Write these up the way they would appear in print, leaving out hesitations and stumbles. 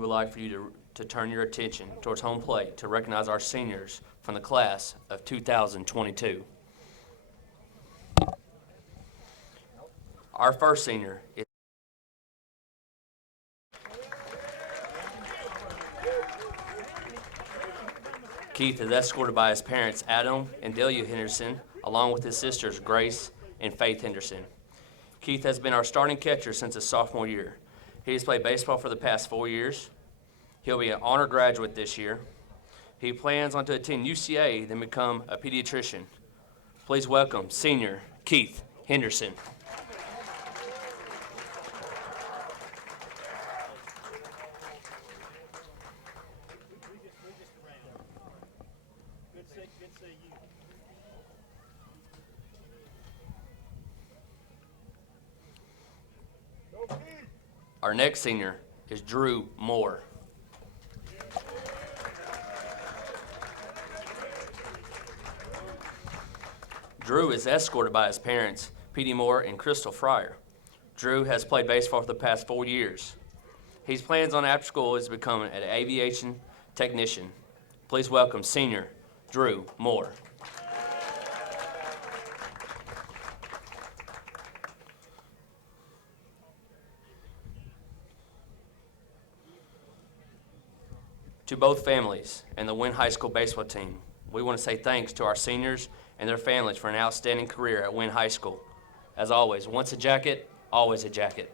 We would like for you to turn your attention towards home plate to recognize our seniors from the class of 2022. Our first senior is Keith is escorted by his parents, Adam and Delia Henderson, along with his sisters, Grace and Faith Henderson. Keith has been our starting catcher since his sophomore year. He has played baseball for the past 4 years. He'll be an honor graduate this year. He plans on to attend UCA, then become a pediatrician. Please welcome senior Keith Henderson. Our next senior is Drew Moore. Drew is escorted by his parents, Petey Moore and Crystal Fryer. Drew has played baseball for the past 4 years. His plans on after school is to become an aviation technician. Please welcome senior Drew Moore. To both families and the Wynn High School baseball team, we want to say thanks to our seniors and their families for an outstanding career at Wynn High School. As always, once a jacket, always a jacket.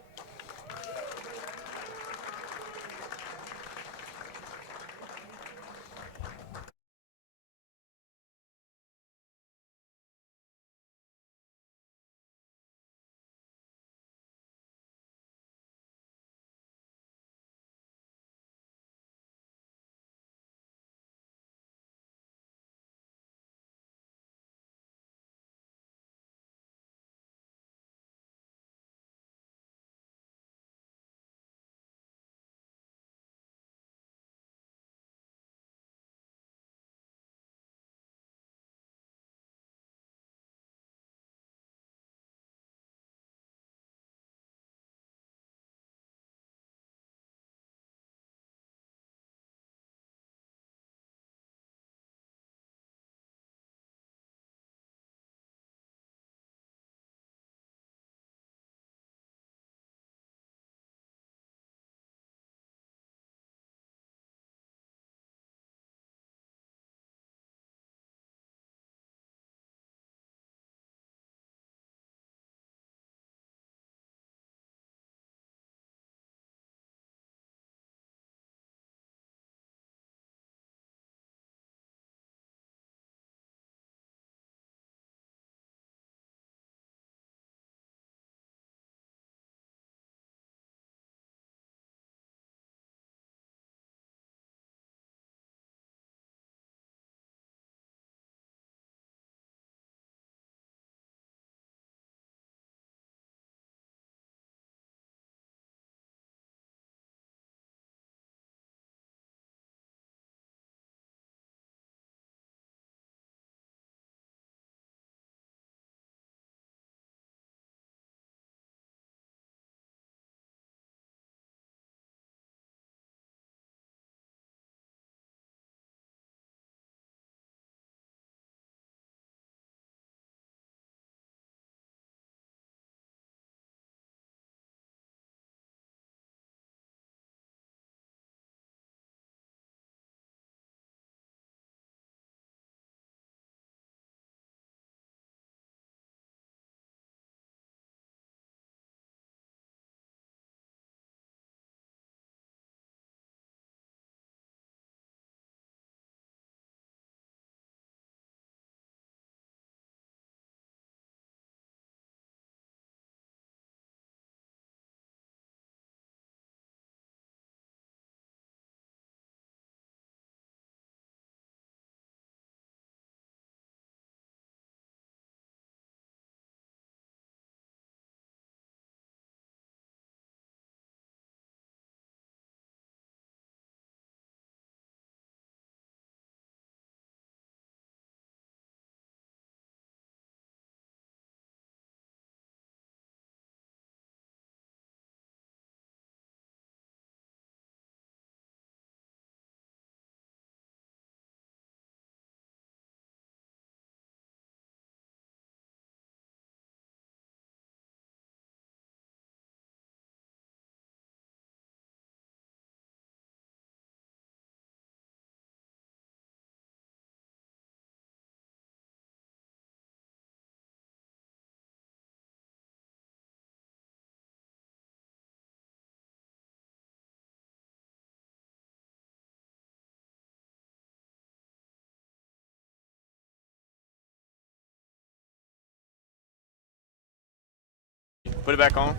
Put it back on.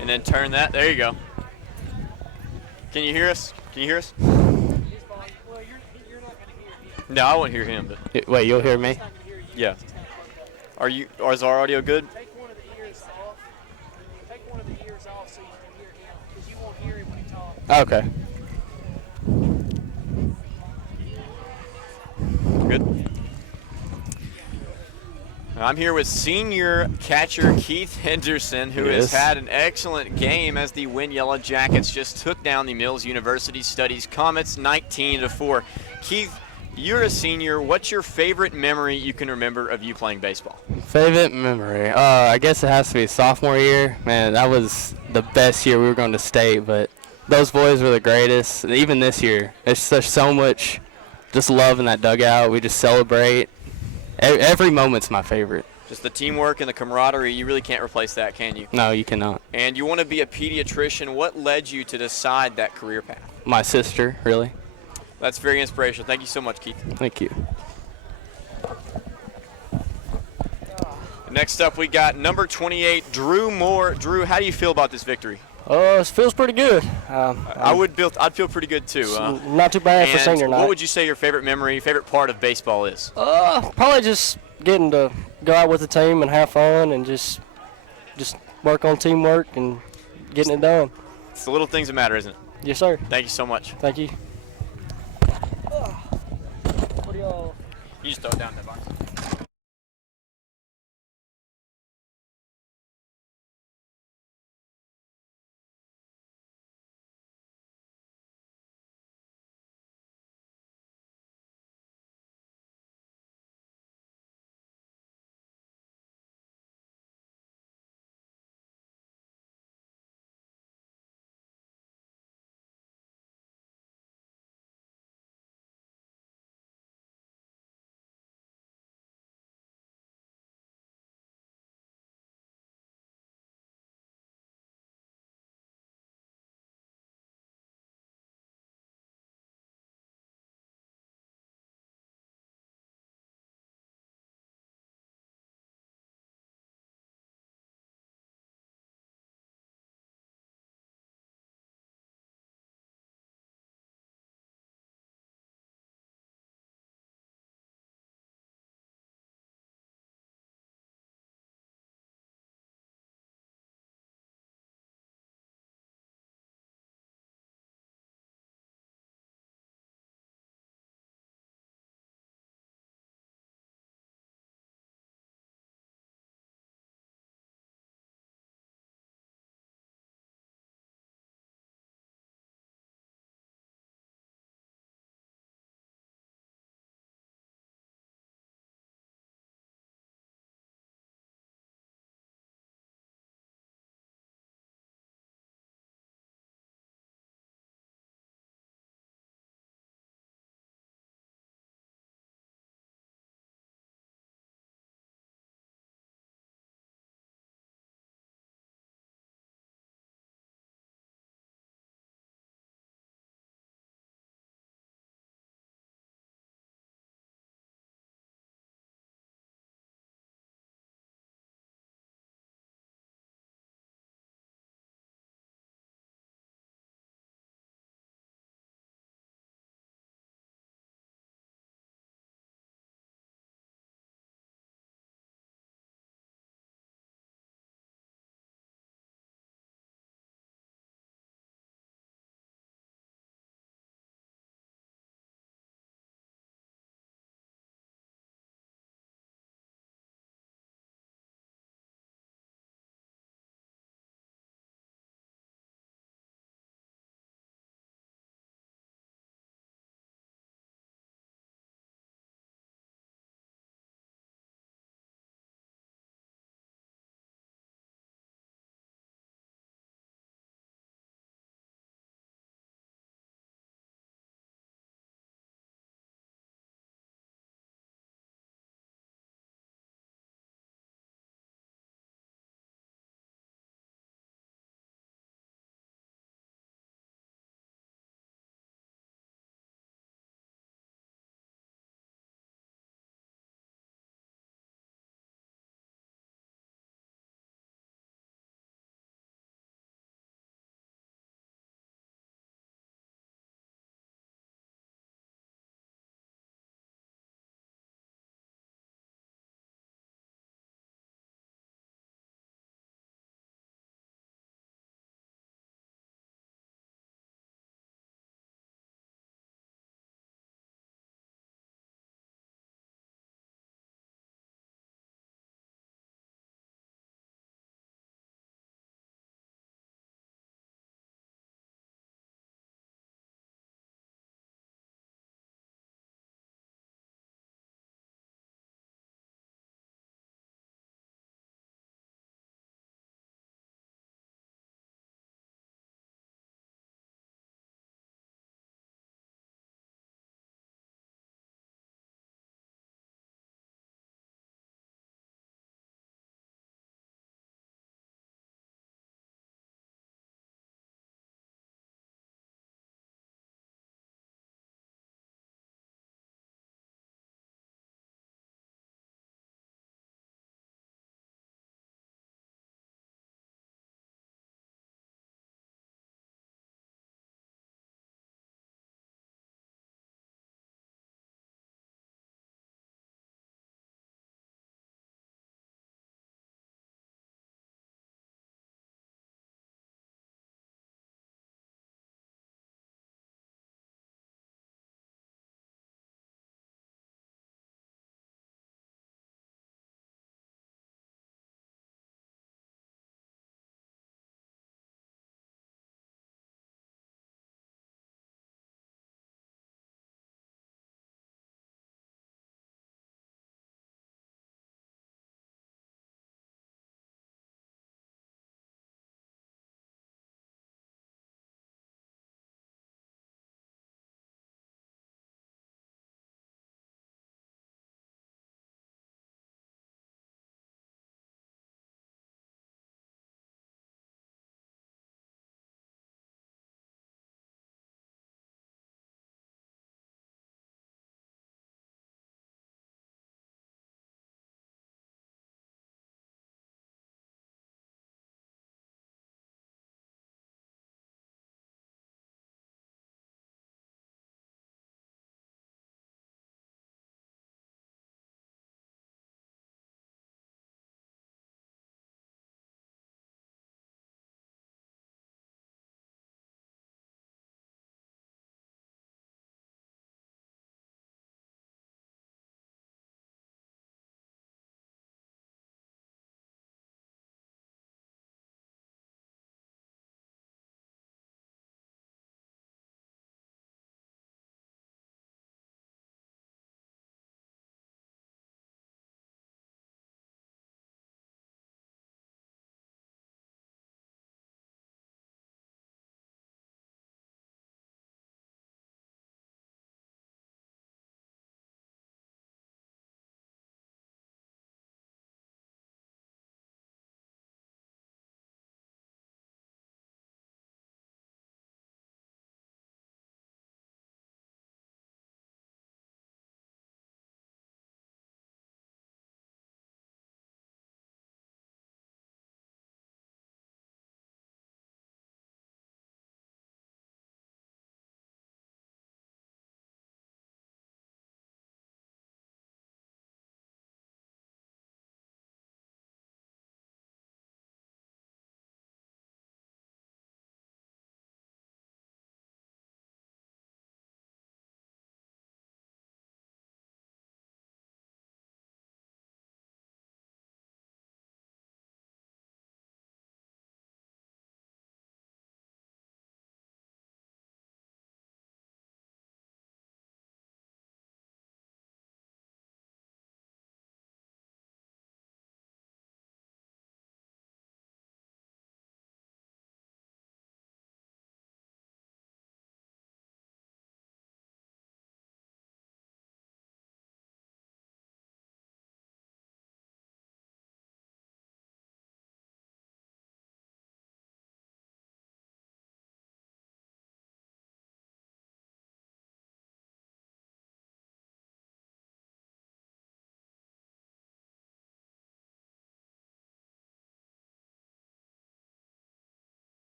And then turn that. There you go. Can you hear us? Can you hear us? No, I won't hear him. But Wait, you'll hear me? yeah. Is our audio good? Take one of the ears off. Take one of the ears off so you can hear him, because you won't hear him when he talks. Okay. Good. I'm here with senior catcher Keith Henderson, who has had an excellent game as the Win Yellow Jackets just took down the Mills University Studies Comets 19-4. Keith, you're a senior. What's your favorite memory you can remember of you playing baseball? Favorite memory? I guess it has to be sophomore year. Man, that was the best year we were going to state, but those boys were the greatest. And even this year, there's so much just love in that dugout. We just celebrate. Every moment's my favorite. Just the teamwork and the camaraderie, you really can't replace that, can you? No, you cannot. And you want to be a pediatrician. What led you to decide that career path? My sister, really. That's very inspirational. Thank you so much, Keith. Thank you. Next up, we got number 28, Drew Moore. Drew, how do you feel about this victory? It feels pretty good. I'd feel pretty good too. Not too bad for senior night. What would you say your favorite memory, favorite part of baseball is? Probably just getting to go out with the team and have fun and just work on teamwork and getting it done. It's the little things that matter, isn't it? Yes, sir. Thank you so much. Thank you. You just throw it down in that box.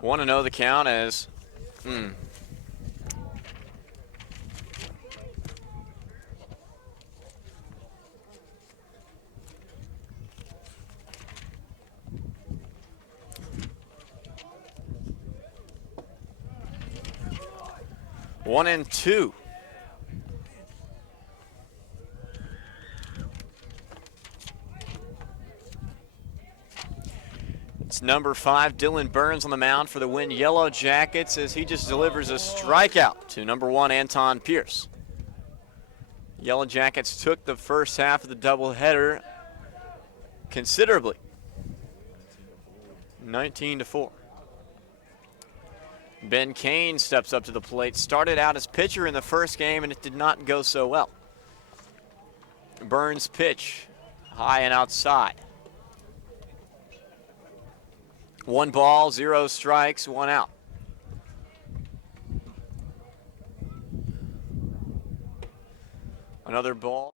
Want to know the count as 1-2. It's number 5, Dylan Burns on the mound for the Win Yellow Jackets as he just delivers a strikeout to number 1, Anton Pierce. Yellow Jackets took the first half of the doubleheader considerably, 19-4. Ben Kane steps up to the plate. Started out as pitcher in the first game, and it did not go so well. Burns' pitch, high and outside. 1 ball, 0 strikes, 1 out. Another ball.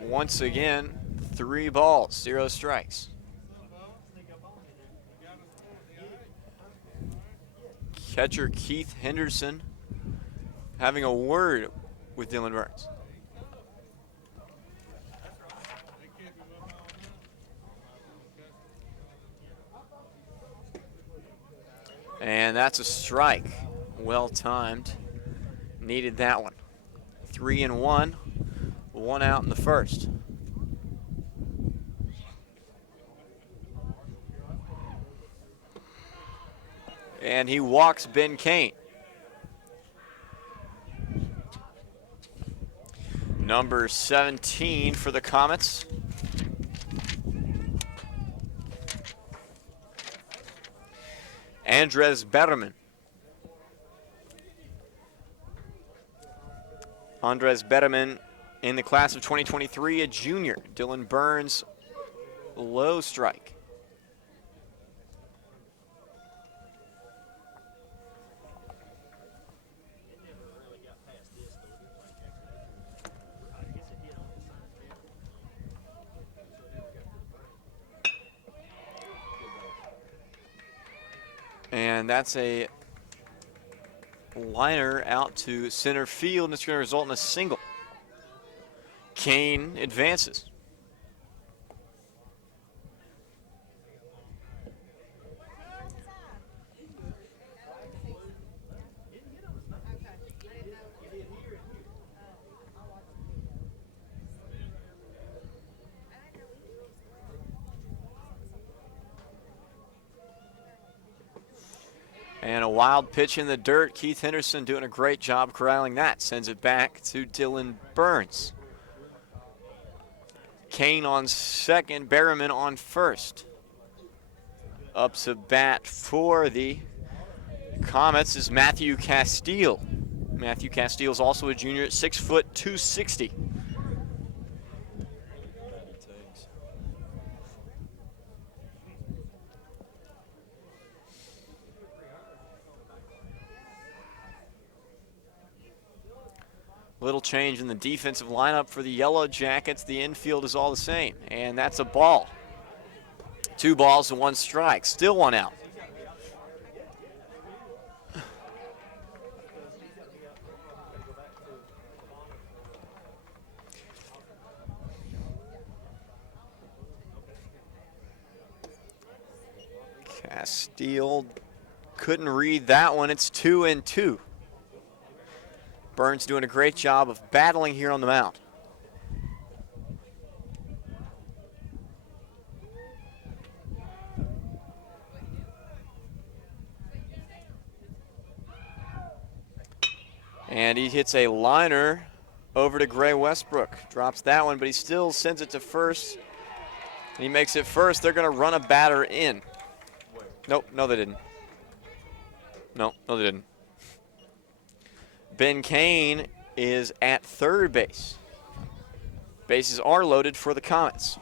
Once again, 3 balls, 0 strikes. Catcher Keith Henderson having a word with Dylan Burns. And that's a strike. Well timed. Needed that one. 3-1. 1 out in the first. And he walks Ben Kane. Number 17 for the Comets. Andres Berman. Andres Berman in the class of 2023, a junior. Dylan Burns, low strike. And that's a liner out to center field, and it's going to result in a single. Kane advances. And a wild pitch in the dirt. Keith Henderson doing a great job corralling that. Sends it back to Dylan Burns. Kane on second, Berriman on first. Up to bat for the Comets is Matthew Castile. Matthew Castile is also a junior at 6 foot 260. Little change in the defensive lineup for the Yellow Jackets. The infield is all the same, and that's a ball. 2 balls and 1 strike. Still 1 out. Castile couldn't read that one. It's 2-2. Burns doing a great job of battling here on the mound. And he hits a liner over to Gray Westbrook. Drops that one, but he still sends it to first. And he makes it first. They're going to run a batter in. Nope, no they didn't. No, they didn't. Ben Kane is at third base. Bases are loaded for the Comets.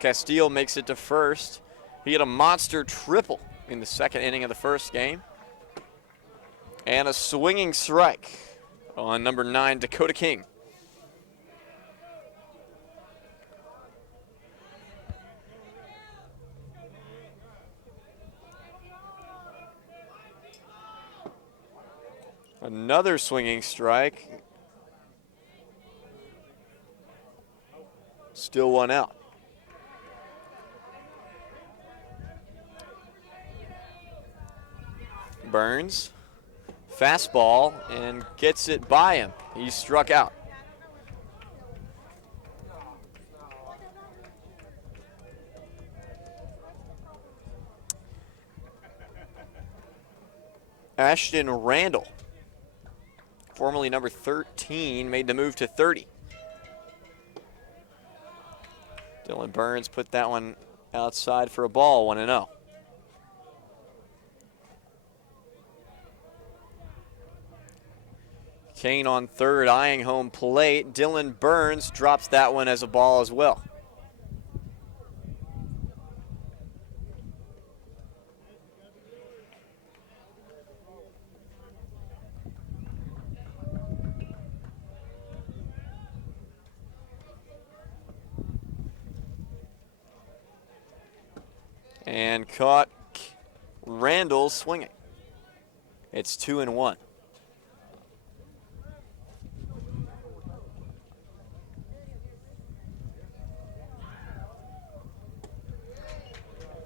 Castile makes it to first. He had a monster triple in the second inning of the first game. And a swinging strike on number 9, Dakota King. Another swinging strike. Still one out. Burns, fastball, and gets it by him. He struck out. Ashton Randall, formerly number 13, made the move to 30. Dylan Burns put that one outside for a ball, 1-0. Kane on third, eyeing home plate. Dylan Burns drops that one as a ball as well. And caught Randall swinging. It's 2-1.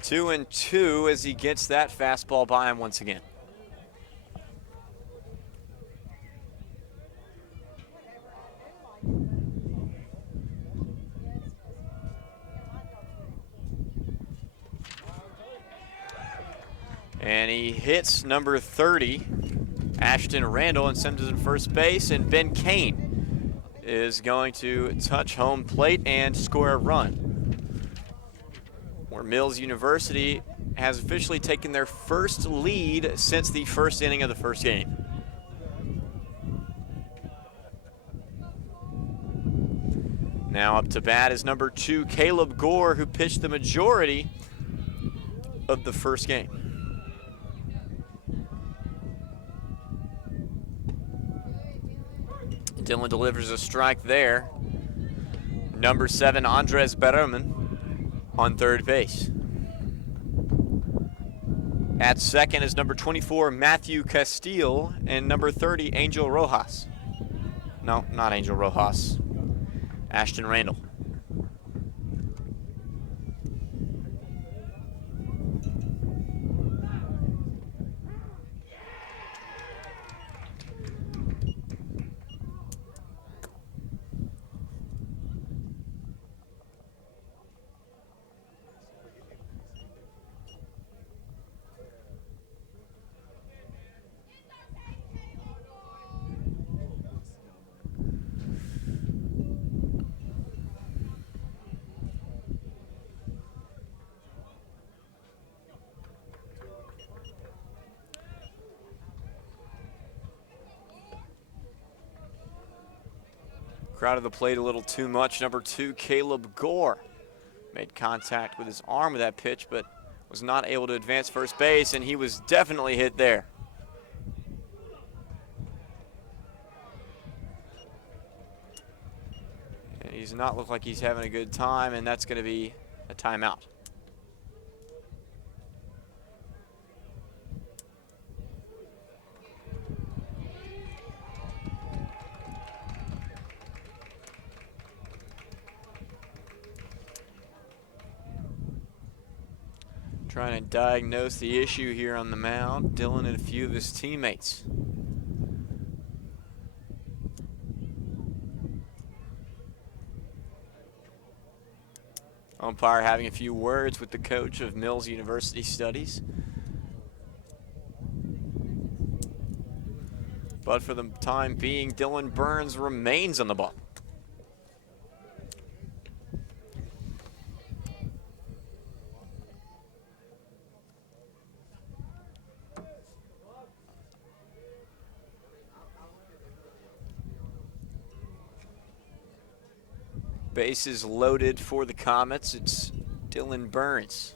Two and two as he gets that fastball by him once again. And he hits number 30, Ashton Randall, and sends it to first base. And Ben Kane is going to touch home plate and score a run. Where Mills University has officially taken their first lead since the first inning of the first game. Now up to bat is number 2, Caleb Gore, who pitched the majority of the first game. Dylan delivers a strike there. Number 7, Andres Berman on third base. At second is number 24, Matthew Castile, and number 30, Angel Rojas. No, not Angel Rojas. Ashton Randall. Crowded the plate a little too much. Number 2, Caleb Gore made contact with his arm with that pitch, but was not able to advance first base, and he was definitely hit there. And he's not looked like he's having a good time, and that's going to be a timeout. Trying to diagnose the issue here on the mound, Dylan and a few of his teammates. Umpire having a few words with the coach of Mills University Studies. But for the time being, Dylan Burns remains on the ball. Bases loaded for the Comets. It's Dylan Burns.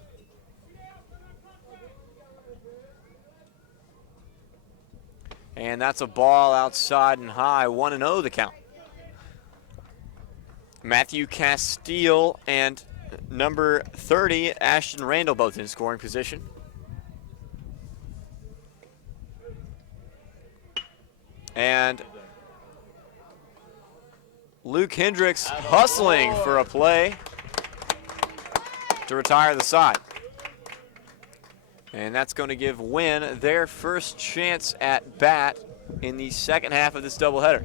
And that's a ball outside and high, 1-0 the count. Matthew Castile and number 30, Ashton Randall, both in scoring position. And Luke Hendricks hustling for a play to retire the side. And that's going to give Wynn their first chance at bat in the second half of this doubleheader.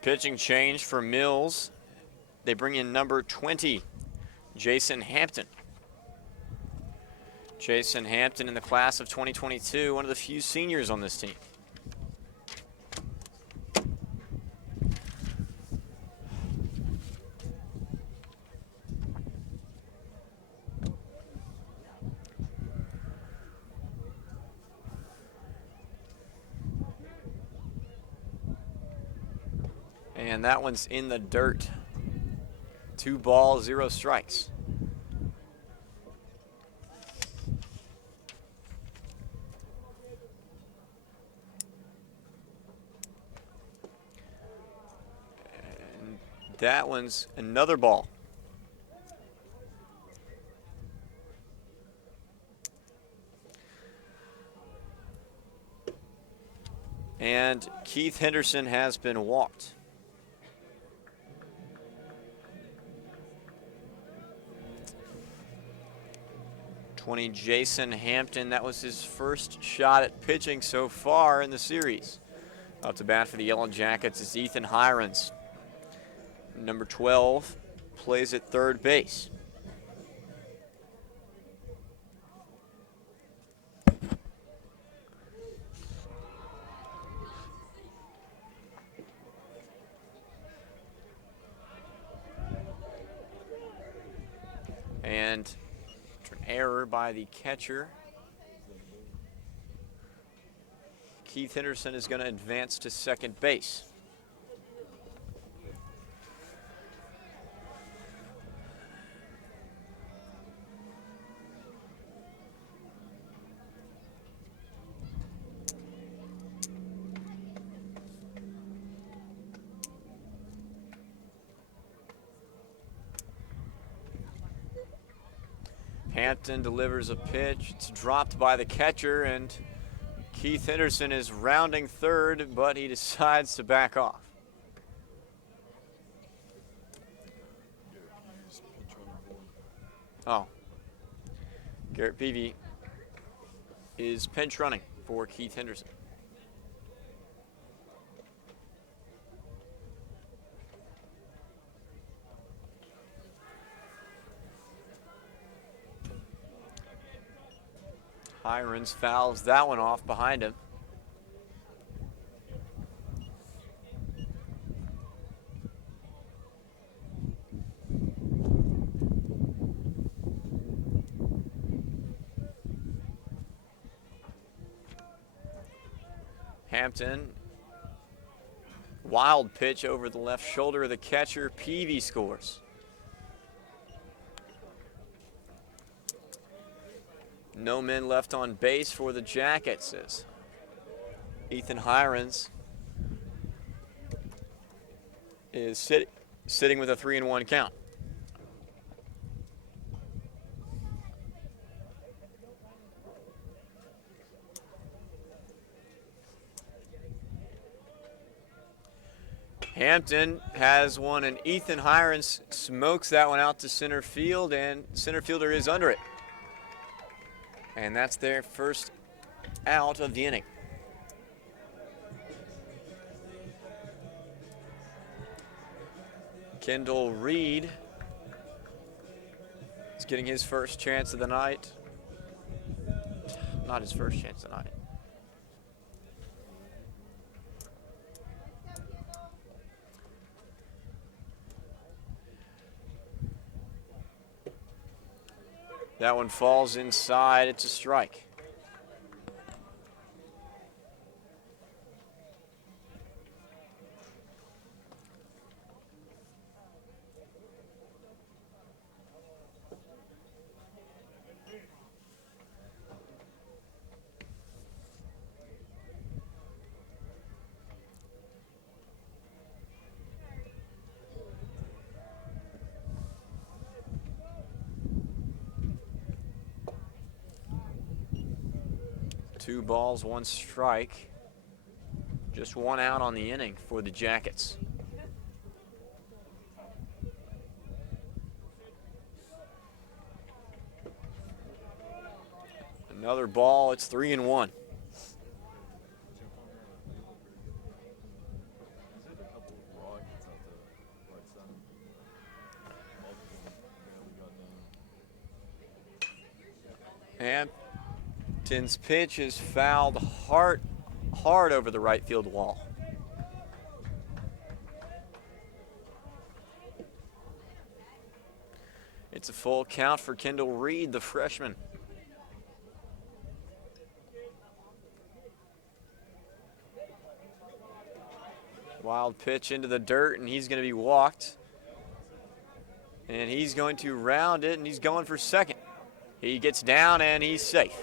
Pitching change for Mills. They bring in number 20, Jason Hampton. Jason Hampton in the class of 2022, one of the few seniors on this team. And that one's in the dirt. 2 balls, 0 strikes. And that one's another ball. And Keith Henderson has been walked. 20, Jason Hampton. That was his first shot at pitching so far in the series. Up to bat for the Yellow Jackets is Ethan Hirons. Number 12 plays at third base. And an error by the catcher. Keith Henderson is going to advance to second base. Hampton delivers a pitch. It's dropped by the catcher, and Keith Henderson is rounding third, but he decides to back off. Oh. Garrett Peavy is pinch running for Keith Henderson. Hirons fouls that one off behind him. Hampton, wild pitch over the left shoulder of the catcher. Peavy scores. No men left on base for the Jackets as Ethan Hirons is sitting with a 3-1 count. Hampton has one, and Ethan Hirons smokes that one out to center field, and center fielder is under it. And that's their first out of the inning. Kendall Reed is getting his first chance of the night. Not his first chance of the night. That one falls inside. It's a strike. Two balls, one strike. Just one out on the inning for the Jackets. Another ball, it's 3-1. Hampton's pitch is fouled hard over the right field wall. It's a full count for Kendall Reed, the freshman. Wild pitch into the dirt, and he's going to be walked. And he's going to round it, and he's going for second. He gets down, and he's safe.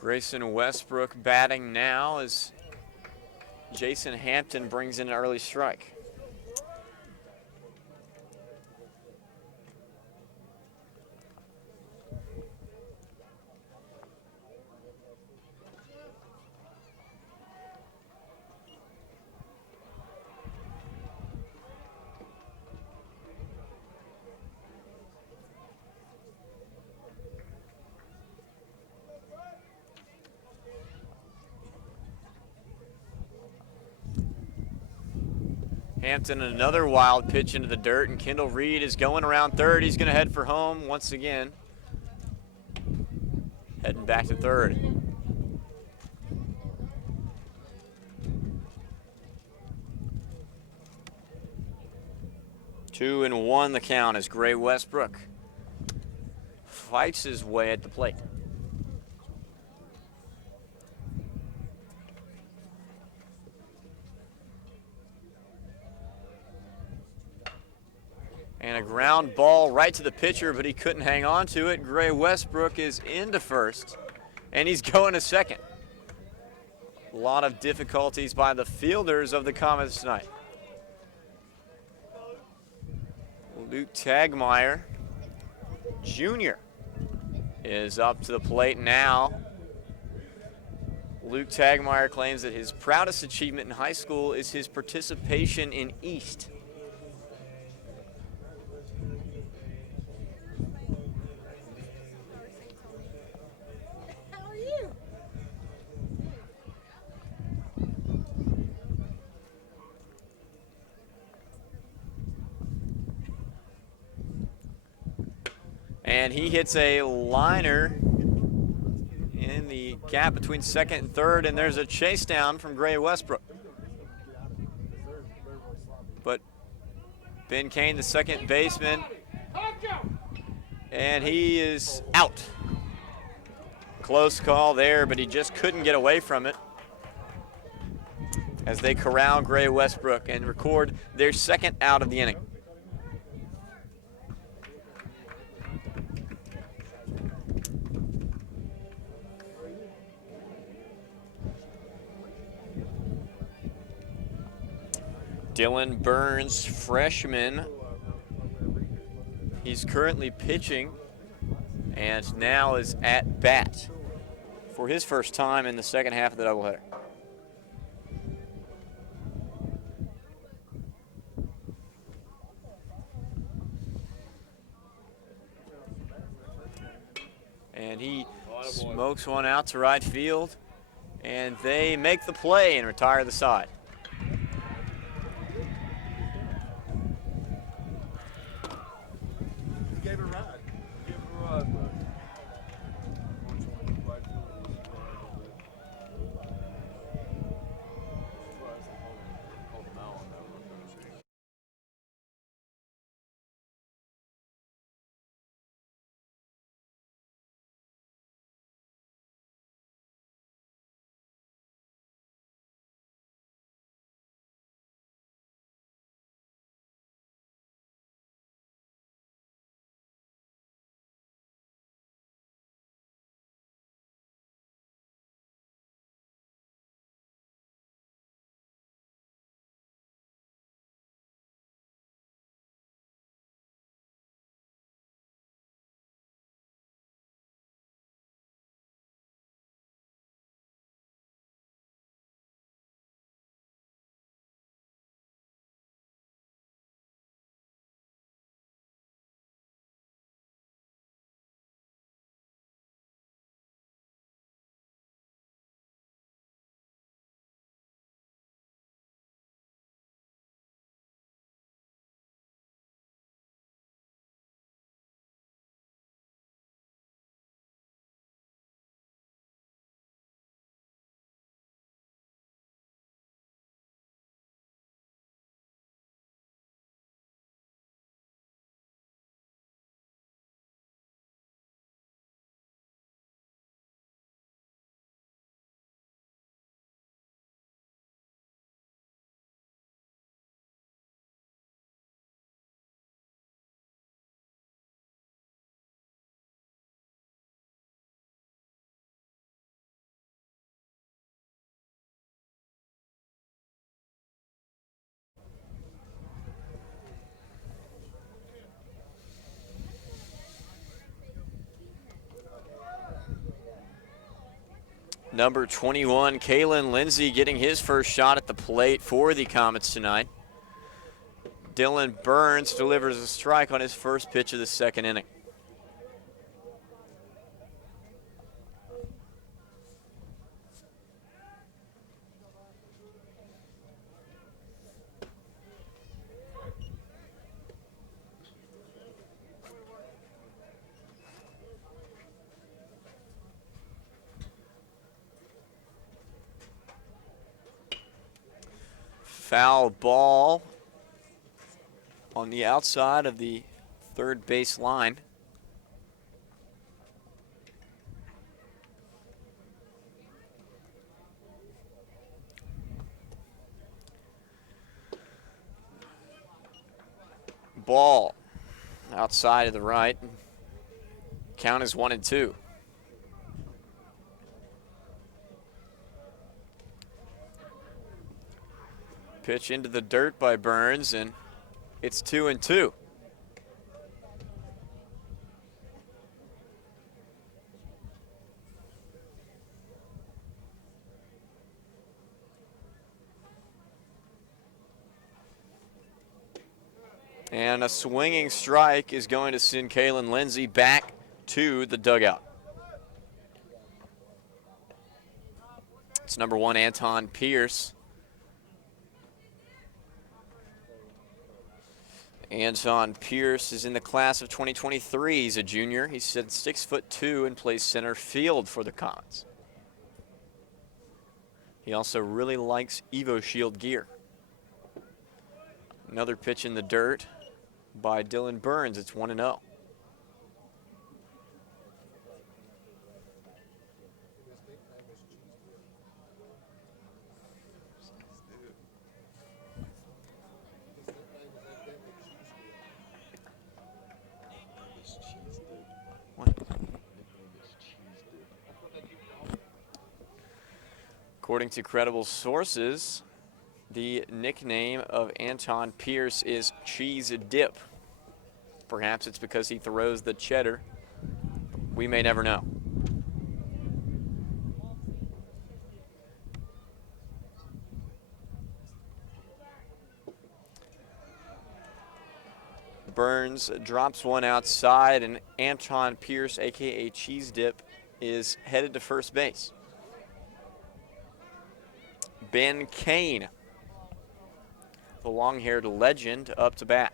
Grayson Westbrook batting now as Jason Hampton brings in an early strike. Hampton, another wild pitch into the dirt, and Kendall Reed is going around third. He's going to head for home once again. Heading back to third. Two and one the count as Gray Westbrook fights his way at the plate. And a ground ball right to the pitcher, but he couldn't hang on to it. Gray Westbrook is into first, and he's going to second. A lot of difficulties by the fielders of the Comets tonight. Luke Tagmeyer Jr. is up to the plate now. Luke Tagmeyer claims that his proudest achievement in high school is his participation in East. And he hits a liner in the gap between second and third, and there's a chase down from Gray Westbrook. But Ben Kane, the second baseman, and he is out. Close call there, but he just couldn't get away from it as they corral Gray Westbrook and record their second out of the inning. Dylan Burns, freshman. He's currently pitching and now is at bat for his first time in the second half of the doubleheader. And he smokes one out to right field, and they make the play and retire the side. Number 21, Kalen Lindsey, getting his first shot at the plate for the Comets tonight. Dylan Burns delivers a strike on his first pitch of the second inning. Foul ball on the outside of the third base line. Ball outside of the right. Count is 1-2. Pitch into the dirt by Burns, and it's 2-2. And a swinging strike is going to send Kalen Lindsey back to the dugout. It's number 1, Anton Pierce. Anton Pierce is in the class of 2023. He's a junior. He's 6'2" and plays center field for the Comets. He also really likes Evo Shield gear. Another pitch in the dirt by Dylan Burns. It's 1-0. According to credible sources, the nickname of Anton Pierce is Cheese Dip. Perhaps it's because he throws the cheddar. We may never know. Burns drops one outside, and Anton Pierce, aka Cheese Dip, is headed to first base. Ben Kane, the long-haired legend, up to bat.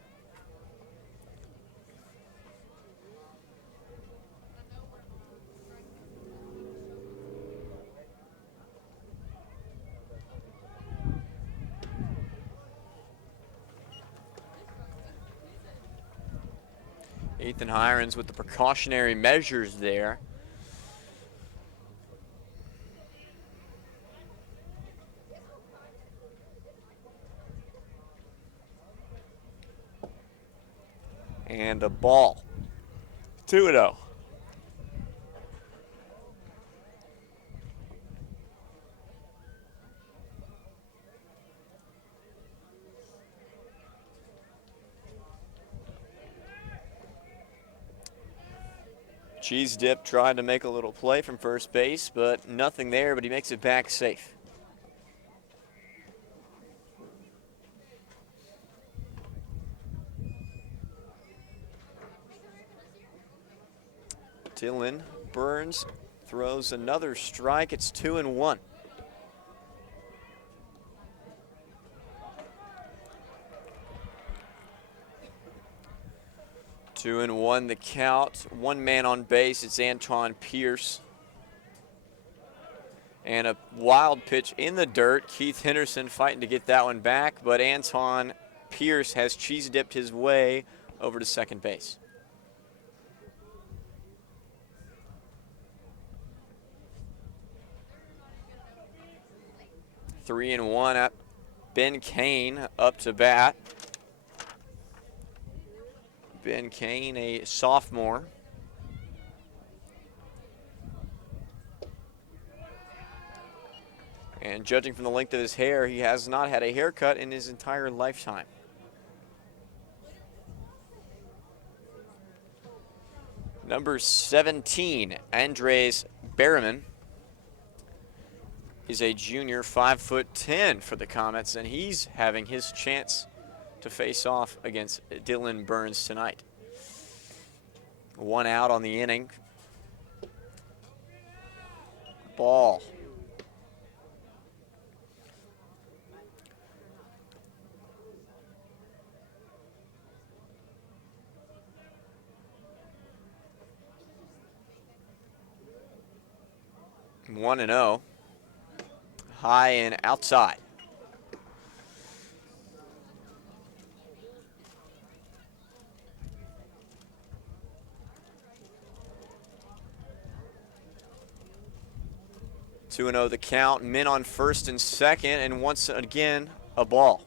Ethan Hirons with the precautionary measures there. And a ball. 2-0. Cheese Dip tried to make a little play from first base, but nothing there, but he makes it back safe. Dylan Burns throws another strike. It's 2-1. Two and one the count. One man on base. It's Anton Pierce. And a wild pitch in the dirt. Keith Henderson fighting to get that one back, but Anton Pierce has cheese dipped his way over to second base. Three and one at Ben Kane up to bat. Ben Kane, a sophomore. And judging from the length of his hair, he has not had a haircut in his entire lifetime. Number 17, Andres Berriman. is a junior, 5'10" for the Comets, and he's having his chance to face off against Dylan Burns tonight. 1 out on the inning. Ball. One and 0. High and outside. Two and 0 the count. Men on first and second, and once again a ball.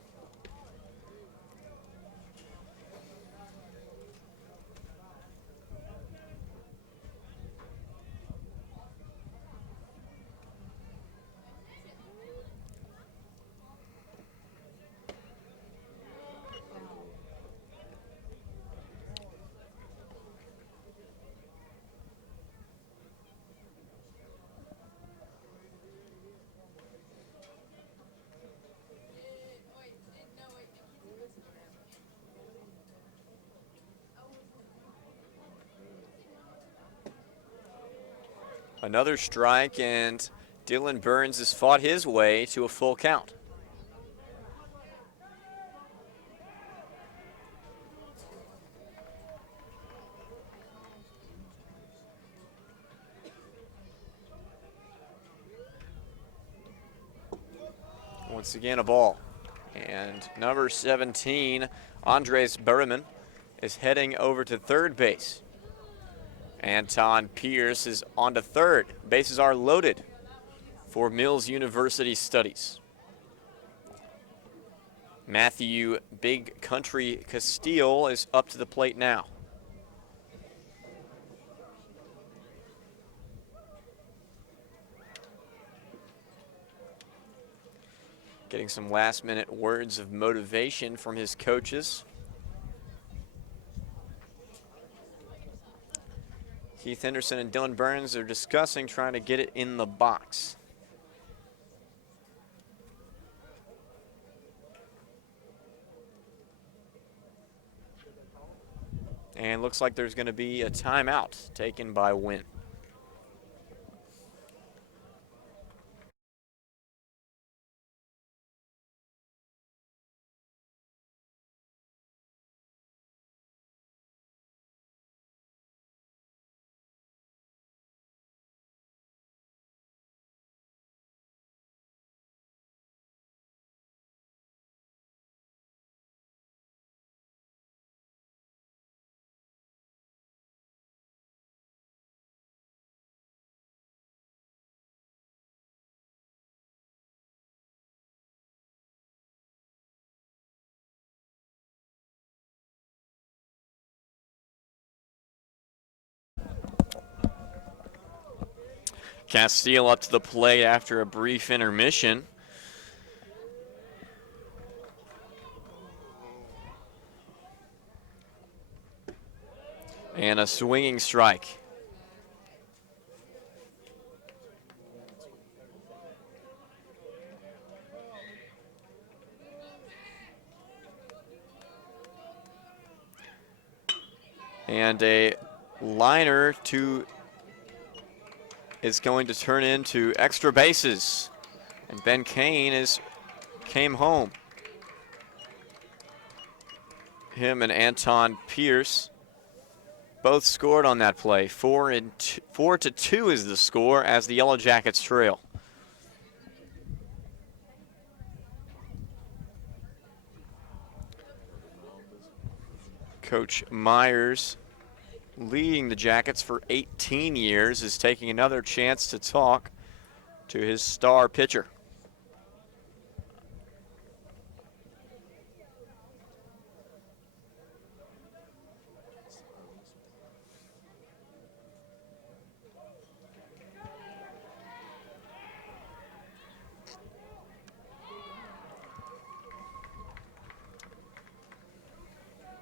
Another strike, and Dylan Burns has fought his way to a full count. Once again, a ball. And number 17, Andres Berman, is heading over to third base. Anton Pierce is on to third. Bases are loaded for Mills University Studies. Matthew Big Country Castile is up to the plate now. Getting some last-minute words of motivation from his coaches. Keith Henderson and Dylan Burns are discussing trying to get it in the box. And looks like there's going to be a timeout taken by Wynn. Castile up to the plate after a brief intermission. And a swinging strike. And a liner to is going to turn into extra bases. And Ben Kane came home. Him and Anton Pierce both scored on that play. 4-2 is the score as the Yellow Jackets trail. Coach Myers, leading the Jackets for 18 years, is taking another chance to talk to his star pitcher.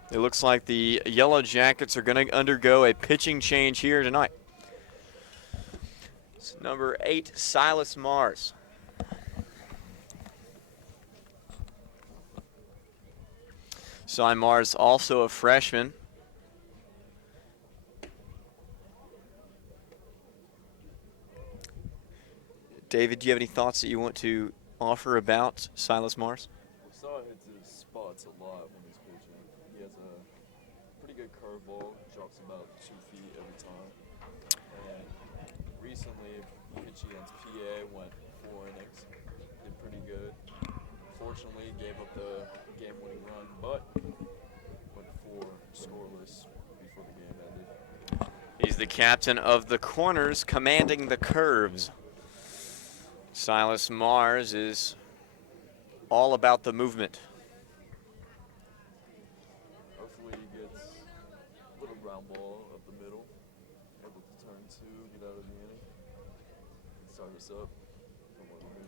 It looks like the Yellow Jackets are going to undergo a pitching change here tonight. It's number 8, Silas Mars, Simar's also a freshman. David, do you have any thoughts that you want to offer about Silas Mars? Saw hits his spots a lot when he's pitching. He has a pretty good curveball, drops about 2 feet every time. And recently, pitched against PA, went 4 innings, did pretty good. Fortunately, gave up the game-winning run, but went 4 scoreless before the game ended. He's the captain of the corners, commanding the curves. Silas Mars is all about the movement. Hopefully he gets a little ground ball up the middle, able to turn 2, get out of the inning, and start us up from what we're doing.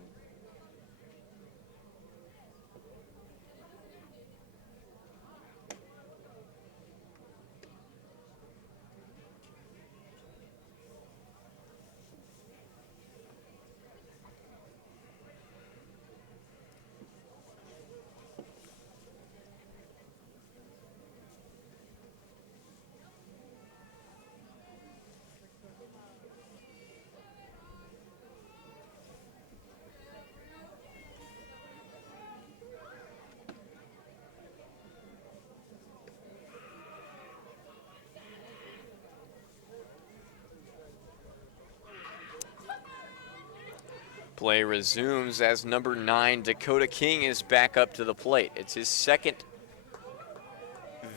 Play resumes as number 9, Dakota King, is back up to the plate. It's his second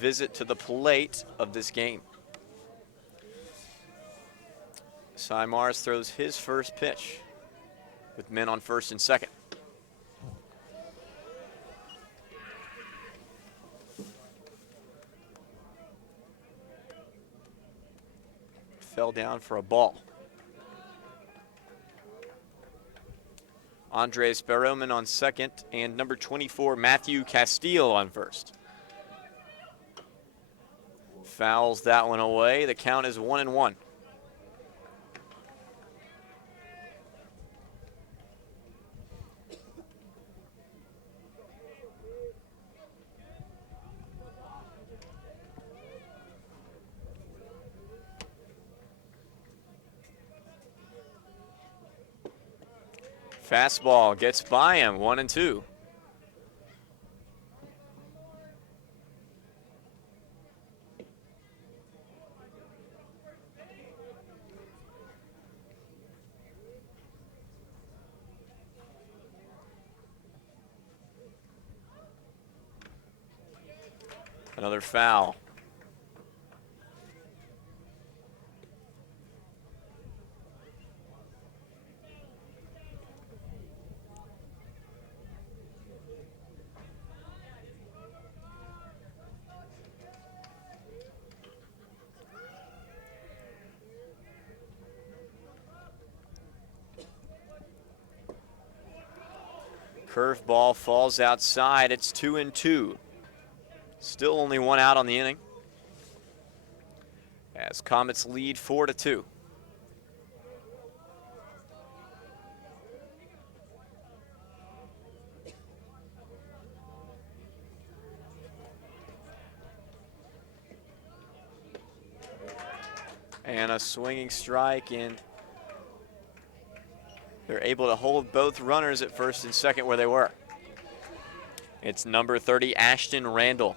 visit to the plate of this game. Mars throws his first pitch with men on first and second. Fell down for a ball. Andres Barrowman on second, and number 24, Matthew Castile on first. Fouls that one away. The count is 1-1. Fastball gets by him, 1-2. Another foul. Curveball falls outside. It's 2-2. Still only one out on the inning, as Comets lead 4-2. And a swinging strike, and they're able to hold both runners at first and second where they were. It's number 30, Ashton Randall.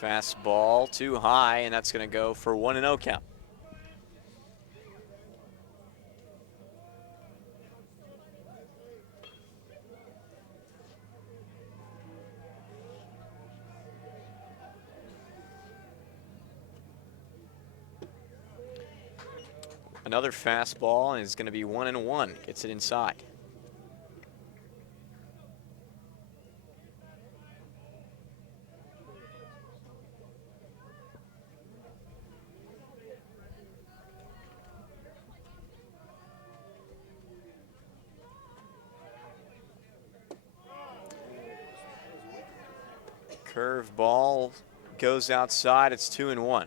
Fastball too high, and that's going to go for 1-0 count. Another fastball, and it's going to be 1-1. Gets it inside. Curve ball goes outside. It's 2-1.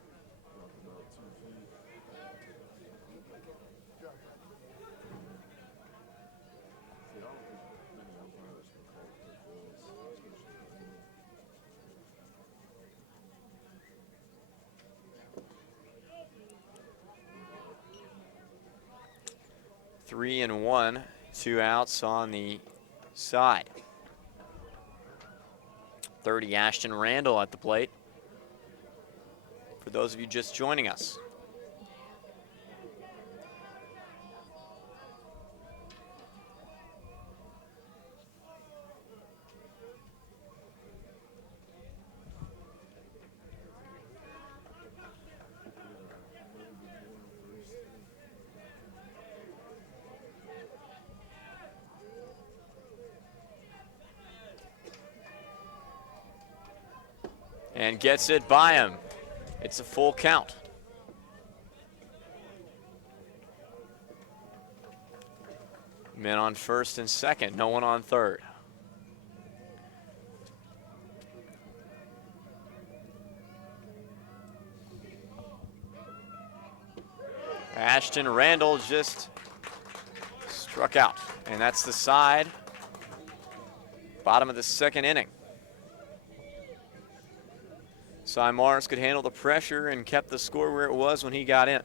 Three and one, 2 outs on the side. 30 Ashton Randall at the plate. For those of you just joining us. And gets it by him. It's a full count. Men on first and second, no one on third. Ashton Randall just struck out, and that's the side. Bottom of the second inning. Cy Morris could handle the pressure and kept the score where it was when he got in.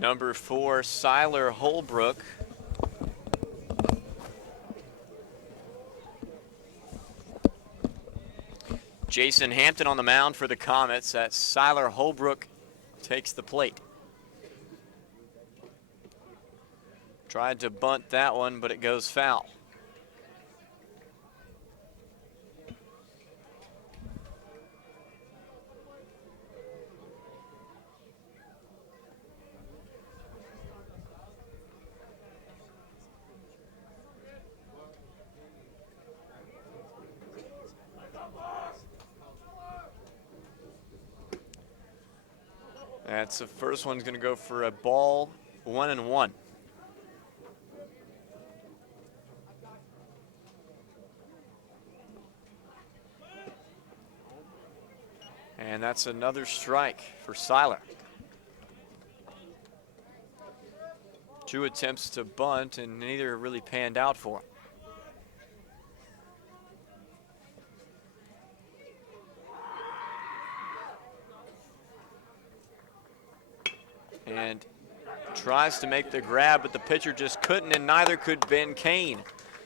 Number 4, Siler Holbrook. Jason Hampton on the mound for the Comets as Siler Holbrook takes the plate. Tried to bunt that one, but it goes foul. That's the first one's going to go for a ball, 1-1. And that's another strike for Siler. 2 attempts to bunt, and neither really panned out for him. And tries to make the grab, but the pitcher just couldn't, and neither could Ben Kane.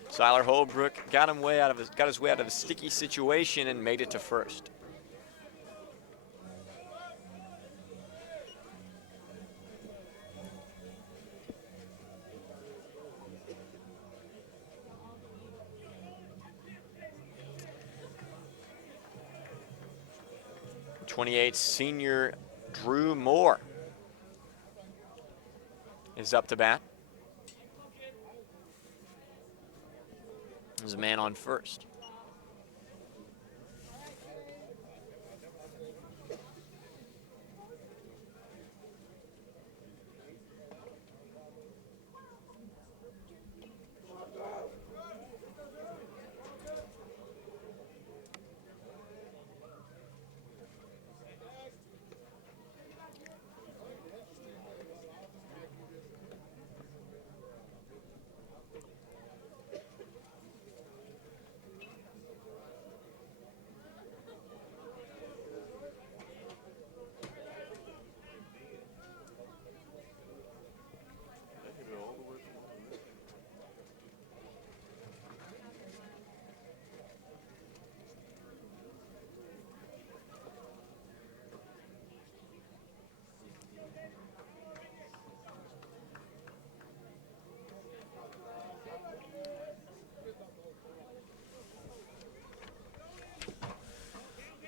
Siler Holbrook got his way out of a sticky situation and made it to first. 28 senior Drew Moore is up to bat. There's a man on first.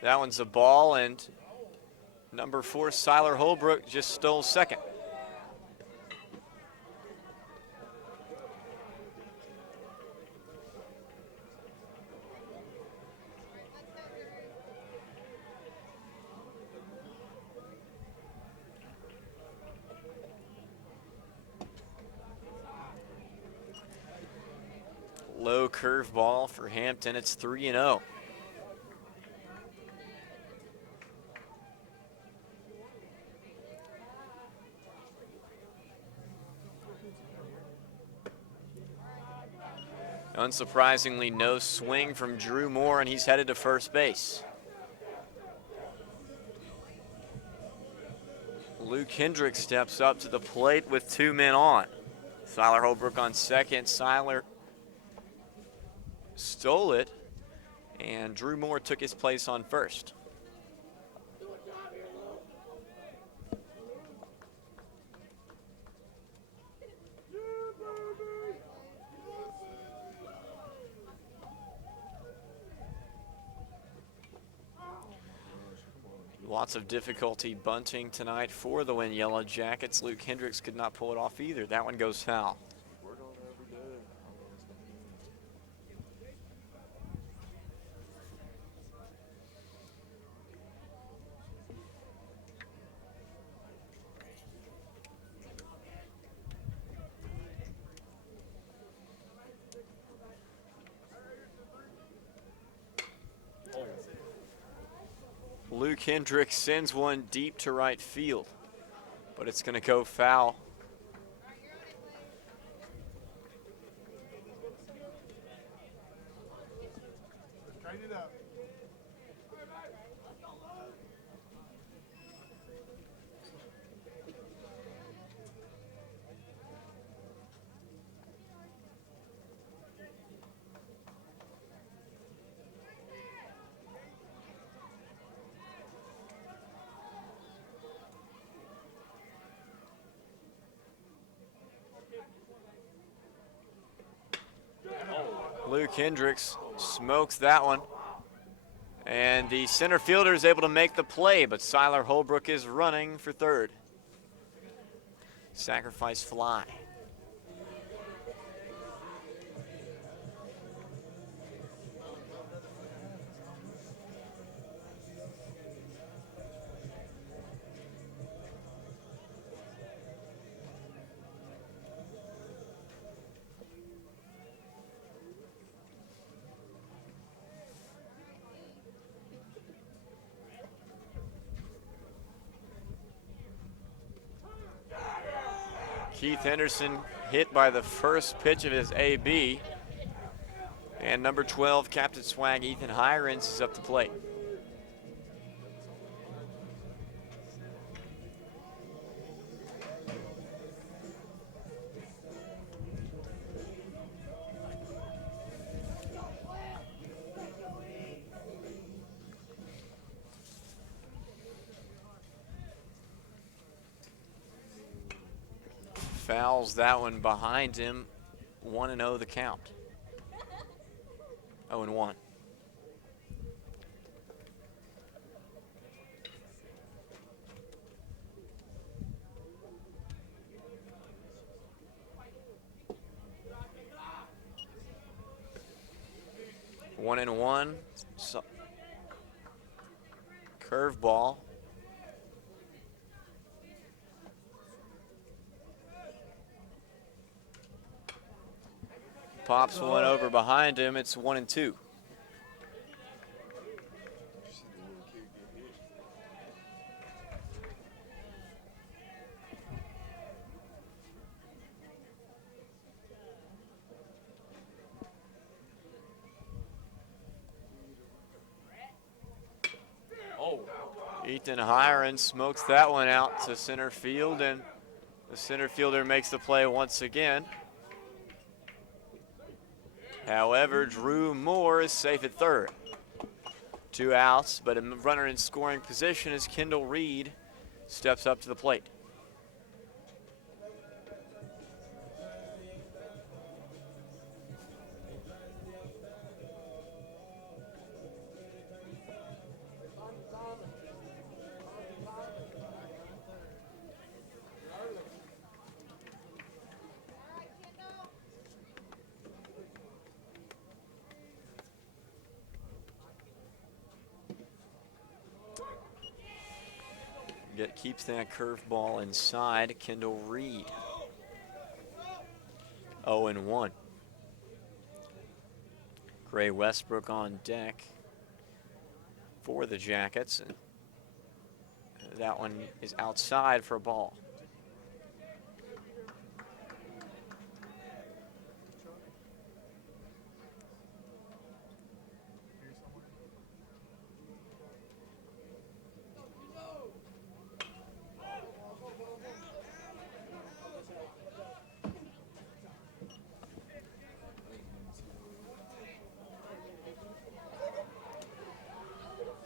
That one's a ball, and number 4, Siler Holbrook, just stole second. Low curveball for Hampton. It's 3-0. Unsurprisingly, no swing from Drew Moore, and he's headed to first base. Luke Hendricks steps up to the plate with 2 men on. Siler Holbrook on second. Siler stole it, and Drew Moore took his place on first. Lots of difficulty bunting tonight for the Win Yellow Jackets. Luke Hendricks could not pull it off either. That one goes foul. Work on it every day. Luke Hendricks sends one deep to right field, but it's going to go foul. Luke Hendricks smokes that one. And the center fielder is able to make the play, but Siler Holbrook is running for third. Sacrifice fly. Keith Henderson hit by the first pitch of his AB. And number 12, Captain Swag, Ethan Hirons, is up to plate. Fouls that one behind him. 1-0 the count. 0-1. 1-1. So, curveball. Pops one over behind him. It's 1-2. Ethan Hiron smokes that one out to center field, and the center fielder makes the play once again. However, Drew Moore is safe at third. 2 outs, but a runner in scoring position as Kendall Reed steps up to the plate. Keeps that curveball inside. Kendall Reed. 0-1. Gray Westbrook on deck for the Jackets. And that one is outside for a ball.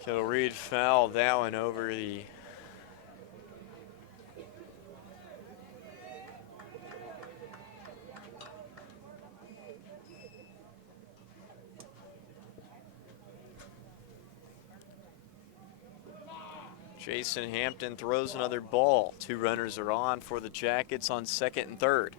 Kendall Reed fouled that one over the Jason Hampton throws another ball. 2 runners are on for the Jackets on second and third.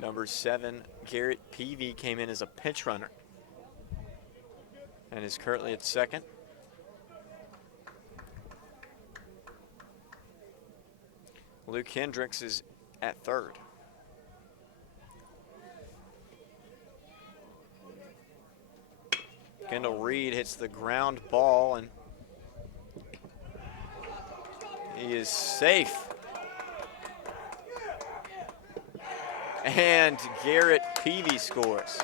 Number 7, Garrett Peavy, came in as a pinch runner and is currently at second. Luke Hendricks is at third. Kendall Reed hits the ground ball, and he is safe. And Garrett Peavy scores.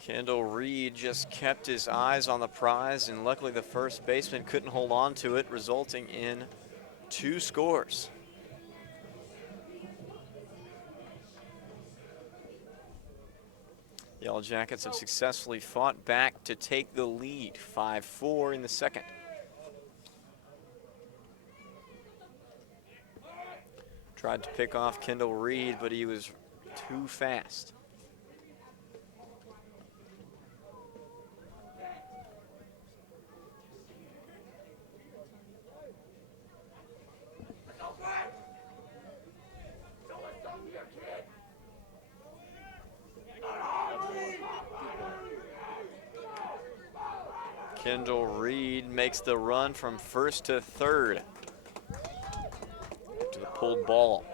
Kendall Reed just kept his eyes on the prize, and luckily the first baseman couldn't hold on to it, resulting in 2 scores. Yellow Jackets have successfully fought back to take the lead, 5-4 in the second. Tried to pick off Kendall Reed, but he was too fast. Kendall Reed makes the run from first to third to the pulled ball.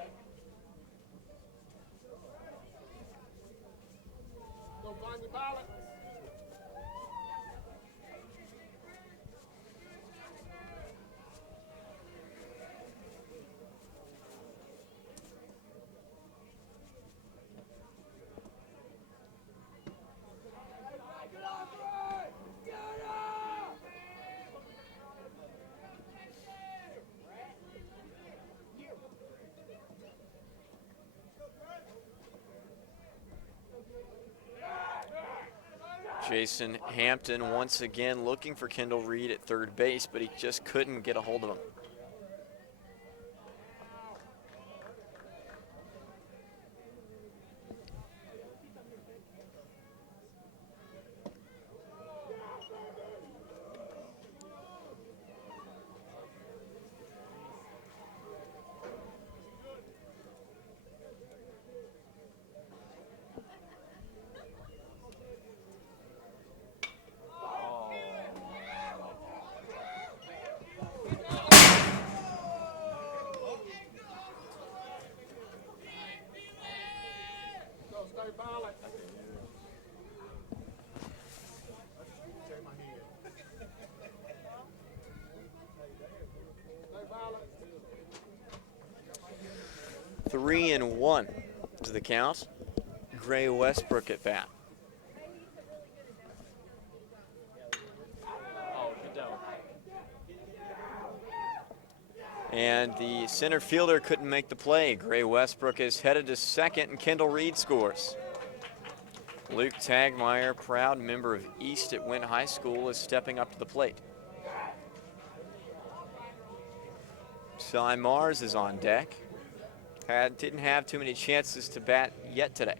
Jason Hampton once again looking for Kendall Reed at third base, but he just couldn't get a hold of him. 3-1 is the count. Gray Westbrook at bat. And the center fielder couldn't make the play. Gray Westbrook is headed to second, and Kendall Reed scores. Luke Tagmeyer, proud member of East at Wynn High School, is stepping up to the plate. Cy Mars is on deck. Didn't have too many chances to bat yet today.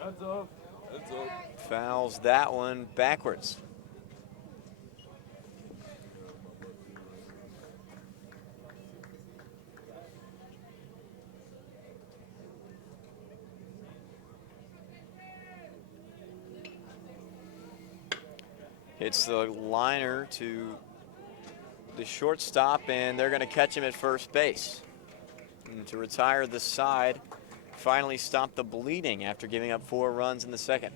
Heads up. Heads up. Fouls that one backwards. It's the liner to the shortstop, and they're going to catch him at first base. And to retire the side, finally stop the bleeding after giving up 4 runs in the second.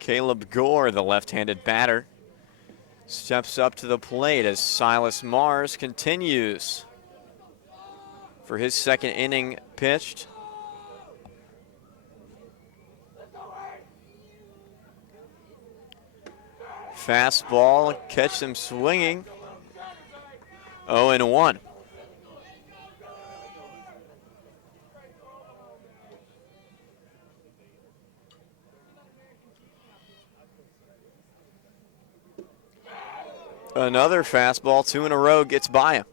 Caleb Gore, the left-handed batter, steps up to the plate as Silas Mars continues for his second inning pitched. Fastball, catch him swinging. 0-1. Another fastball, 2 in a row, gets by him.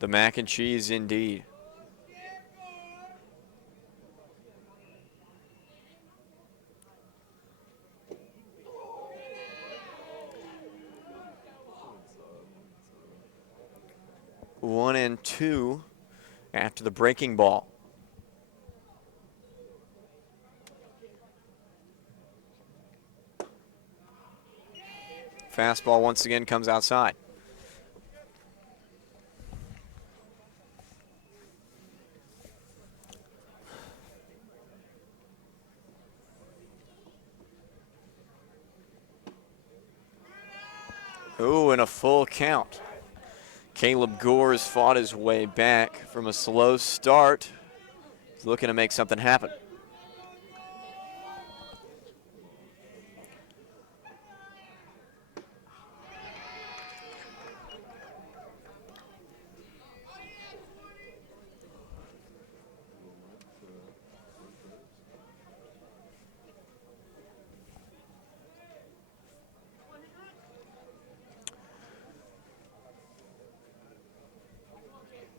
The mac and cheese indeed. One and two after the breaking ball. Fastball once again comes outside. Ooh, and a full count. Caleb Gore has fought his way back from a slow start. He's looking to make something happen.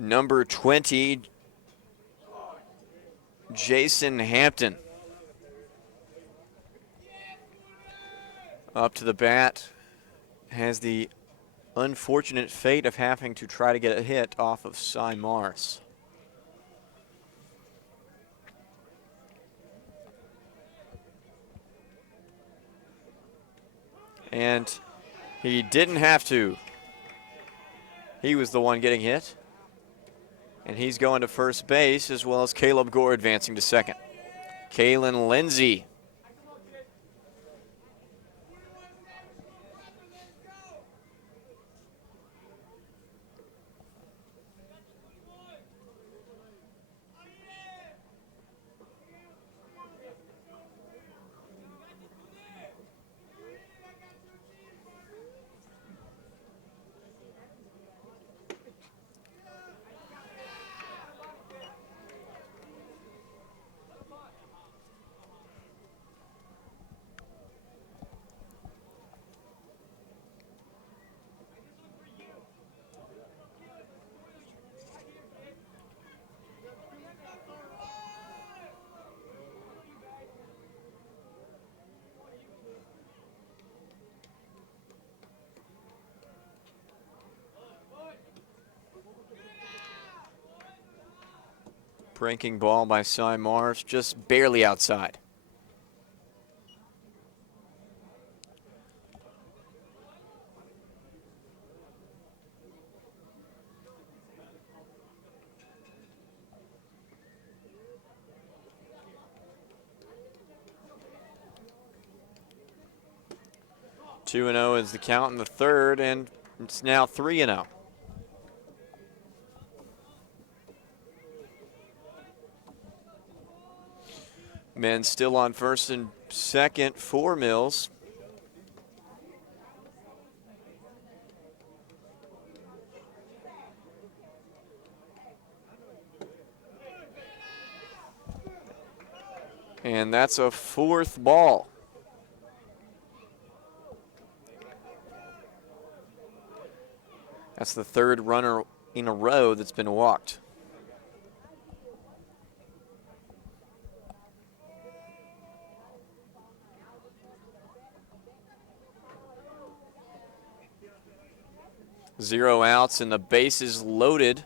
Number 20, Jason Hampton. Up to the bat, has the unfortunate fate of having to try to get a hit off of Cy Mars. And he didn't have to. He was the one getting hit. And he's going to first base, as well as Caleb Gore advancing to second. Kalen Lindsay. Breaking ball by Cy Mars, just barely outside. Two and 0 is the count in the third, and it's now 3-0. Men still on first and second for Mills. And that's a fourth ball. That's the third runner in a row that's been walked. Zero outs and the bases loaded.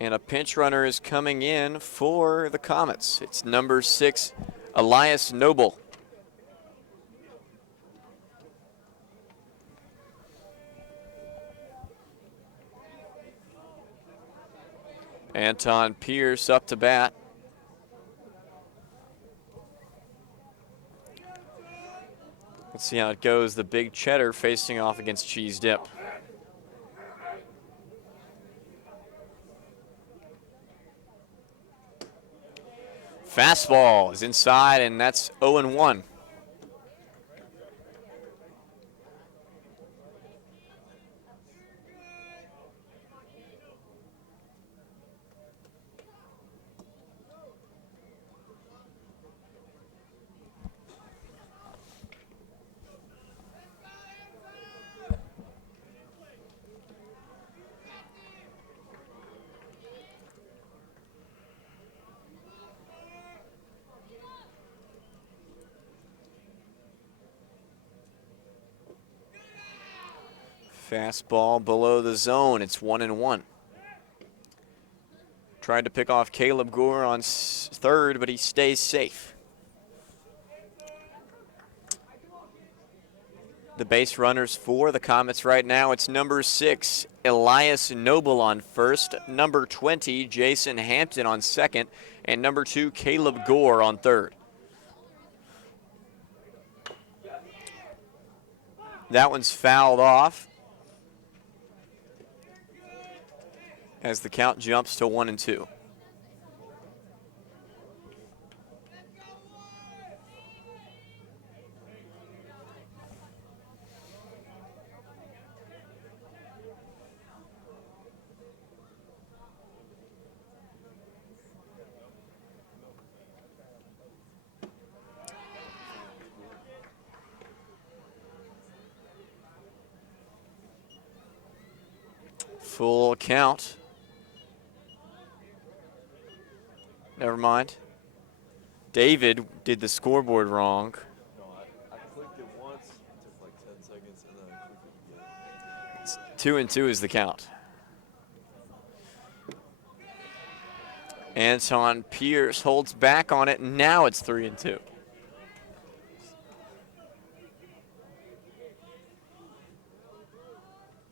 And a pinch runner is coming in for the Comets. It's number 6, Elias Noble. Anton Pierce up to bat. Let's see how it goes. The big cheddar facing off against Cheese Dip. Fastball is inside, and that's 0-1. Fastball below the zone. It's 1-1. Tried to pick off Caleb Gore on third, but he stays safe. The base runners for the Comets right now, it's number 6, Elias Noble on first, number 20, Jason Hampton on second, and number 2, Caleb Gore on third. That one's fouled off as the count jumps to 1-2. Full count. Never mind. David did the scoreboard wrong. No, I clicked it once, it took like 10 seconds, and then I clicked it again. It's 2-2 is the count. Anton Pierce holds back on it. Now it's 3-2.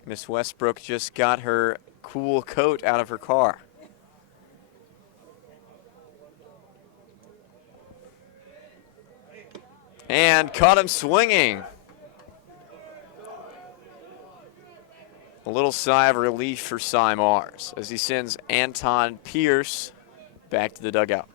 Miss Westbrook just got her cool coat out of her car. And caught him swinging. A little sigh of relief for Cy Mars as he sends Anton Pierce back to the dugout.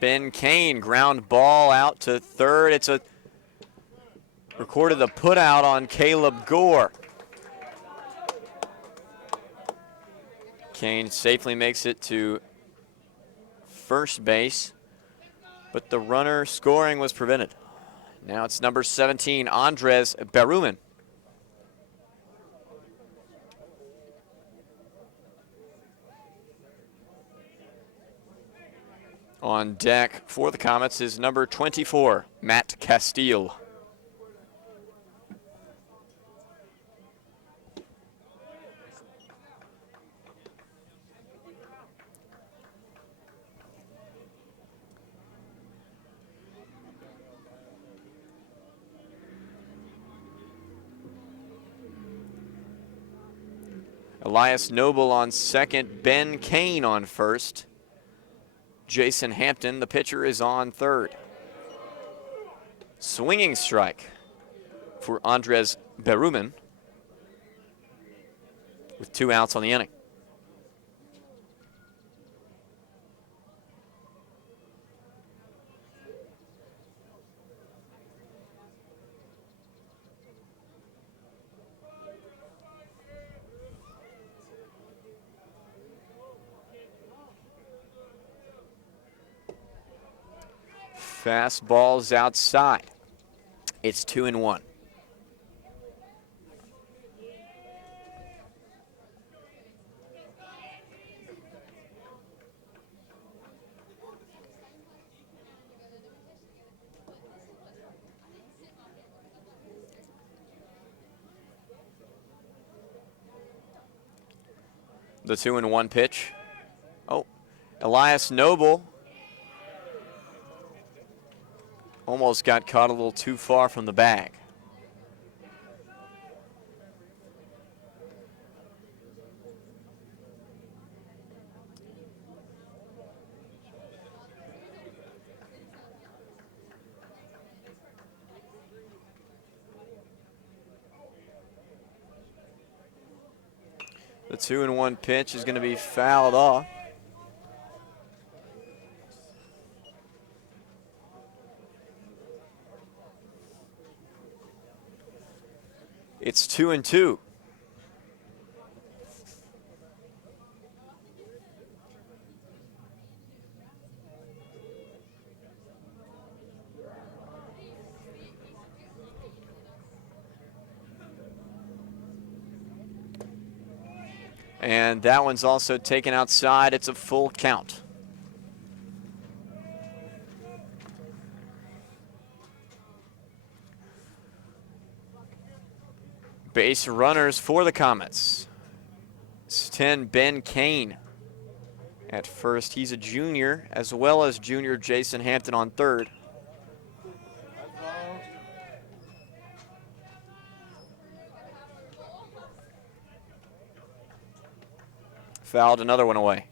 Ben Kane, ground ball out to third. It's a recorded the put out on Caleb Gore. Kane safely makes it to first base, but the runner scoring was prevented. Now it's number 17, Andres Berumen. On deck for the Comets is number 24, Matt Castile. Elias Noble on second, Ben Kane on first. Jason Hampton, the pitcher, is on third. Swinging strike for Andres Berumen with 2 outs on the inning. Fastball's outside. It's 2-1. The 2-1 pitch. Oh, Elias Noble almost got caught a little too far from the bag. The 2-1 pitch is going to be fouled off. It's 2-2. And that one's also taken outside. It's a full count. Base runners for the Comets. It's 10, Ben Kane at first. He's a junior, as well as junior Jason Hampton on third. Fouled another one away.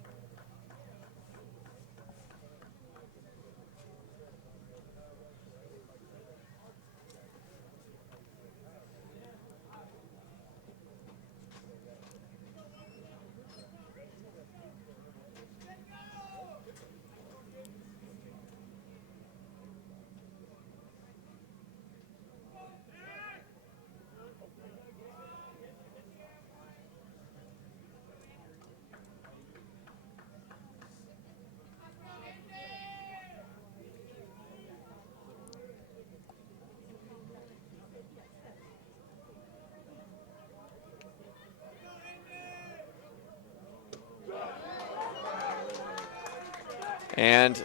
And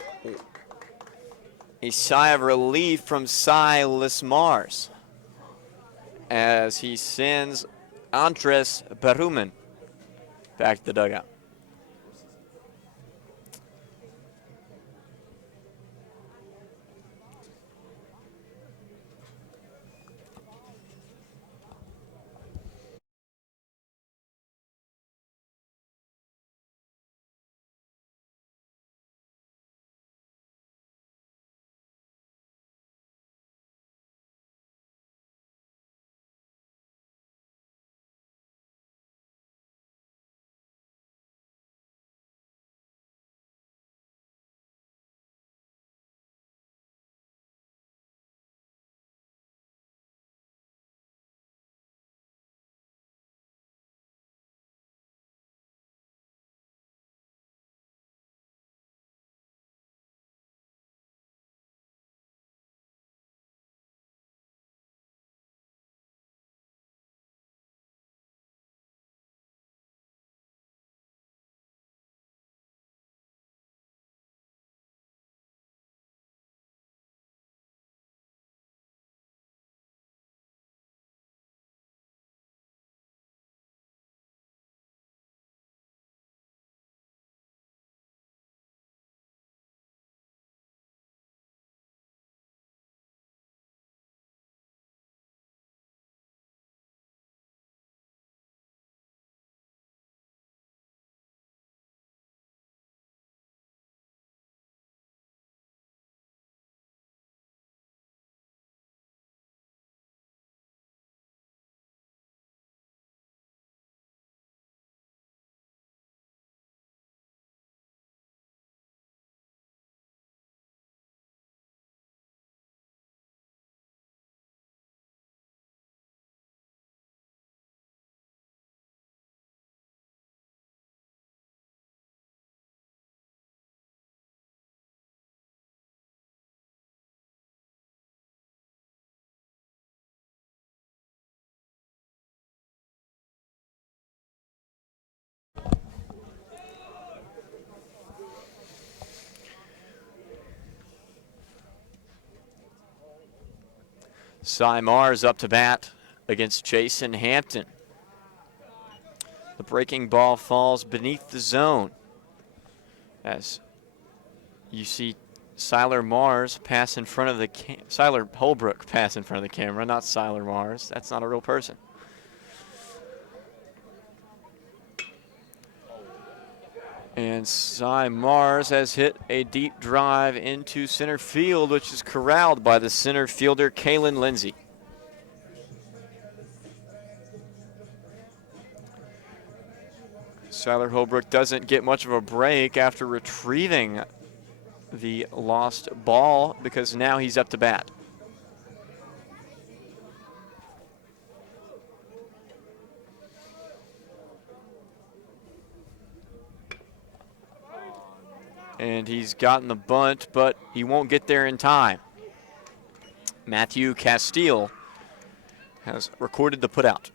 a sigh of relief from Silas Mars as he sends Andres Berumen back to the dugout. Cy Mars up to bat against Jason Hampton. The breaking ball falls beneath the zone as you see Siler Mars pass in front of the Siler Holbrook pass in front of the camera, not Siler Mars. That's not a real person. And Cy Mars has hit a deep drive into center field, which is corralled by the center fielder, Kalen Lindsay. Siler Holbrook doesn't get much of a break after retrieving the lost ball because now he's up to bat. And he's gotten the bunt, but he won't get there in time. Matthew Castile has recorded the putout.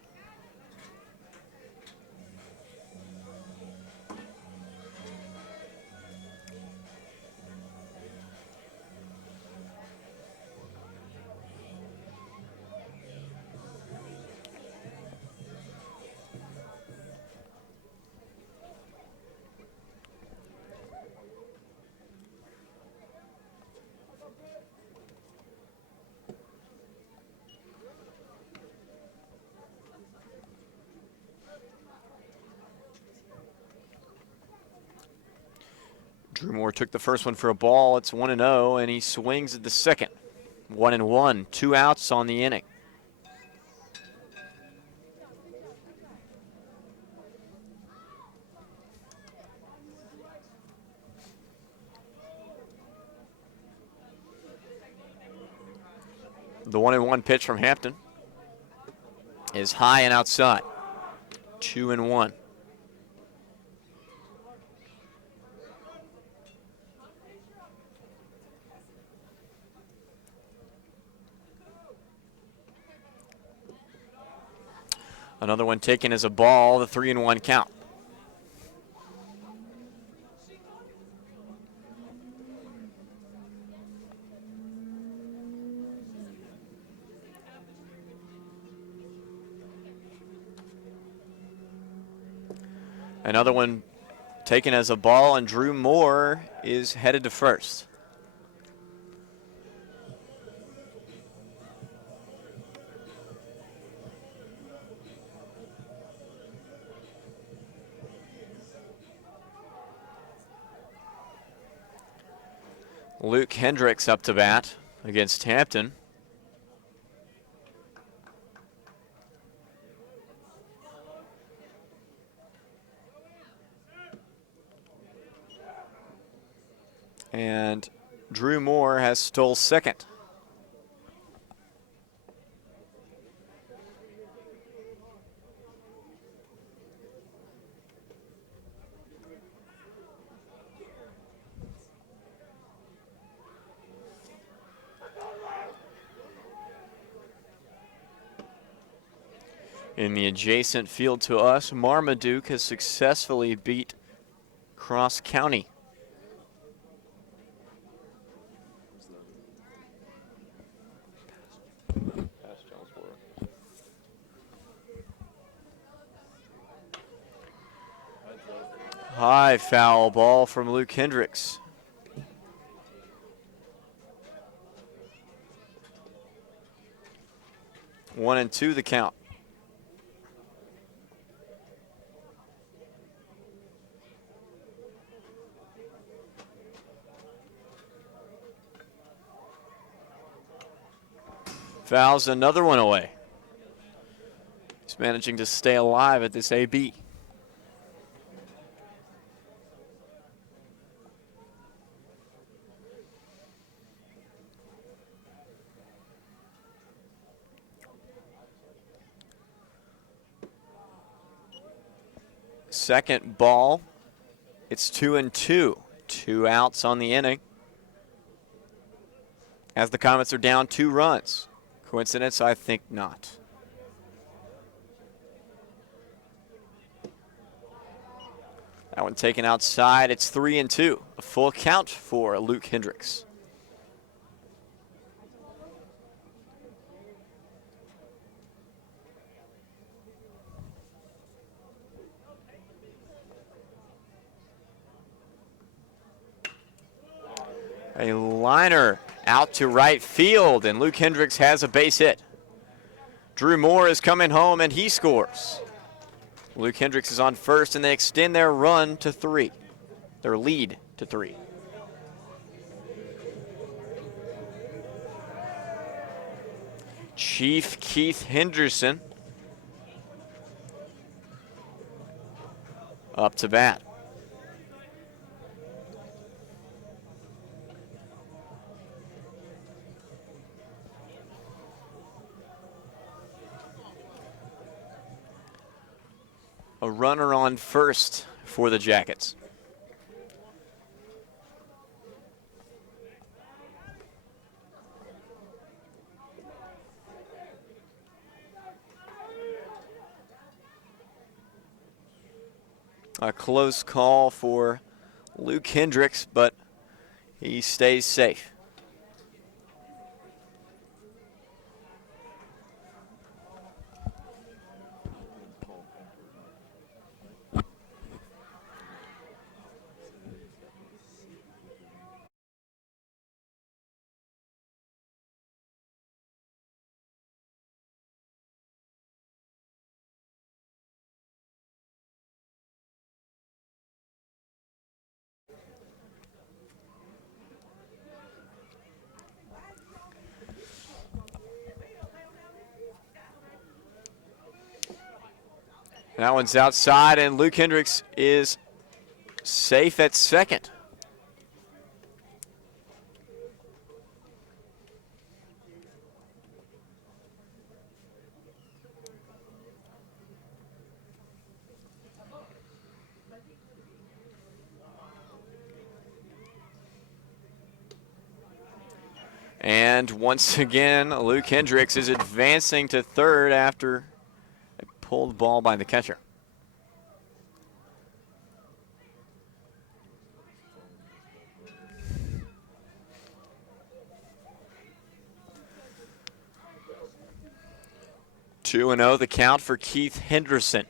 Drew Moore took the first one for a ball. It's 1-0, and he swings at the second. 1-1, 2 outs on the inning. The 1-1 pitch from Hampton is high and outside. 2-1. Another one taken as a ball, the 3-1 count. Another one taken as a ball, and Drew Moore is headed to first. Luke Hendricks up to bat against Hampton. And Drew Moore has stole second. In the adjacent field to us, Marmaduke has successfully beat Cross County. High foul ball from Luke Hendricks. One and two the count. Fouls another one away. He's managing to stay alive at this AB. Second ball. It's 2-2. 2 outs on the inning. As the Comets are down 2 runs. Coincidence? I think not. That one taken outside. It's 3-2. A full count for Luke Hendricks. A liner out to right field, and Luke Hendricks has a base hit. Drew Moore is coming home, and he scores. Luke Hendricks is on first, and they extend their run to 3. Their lead to 3. Chief Keith Henderson up to bat. A runner on first for the Jackets. A close call for Luke Hendricks, but he stays safe. That one's outside, and Luke Hendricks is safe at second. And once again, Luke Hendricks is advancing to third after a pulled ball by the catcher. 2-0 the count for Keith Henderson.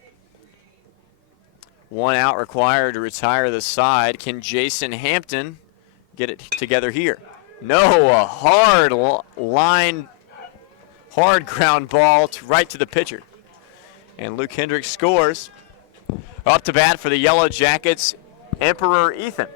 1 out required to retire the side. Can Jason Hampton get it together here? No, a hard ground ball right to the pitcher. And Luke Hendricks scores. Up to bat for the Yellow Jackets, Emperor Ethan.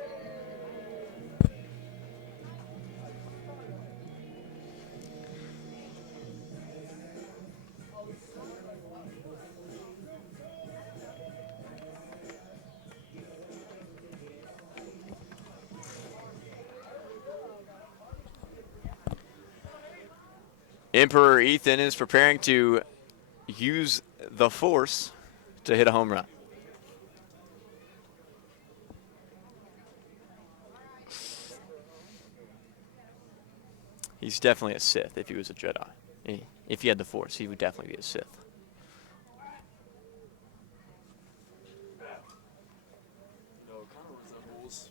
Emperor Ethan is preparing to use the force to hit a home run. He's definitely a Sith if he was a Jedi. If he had the Force, he would definitely be a Sith. You know, it kind of resembles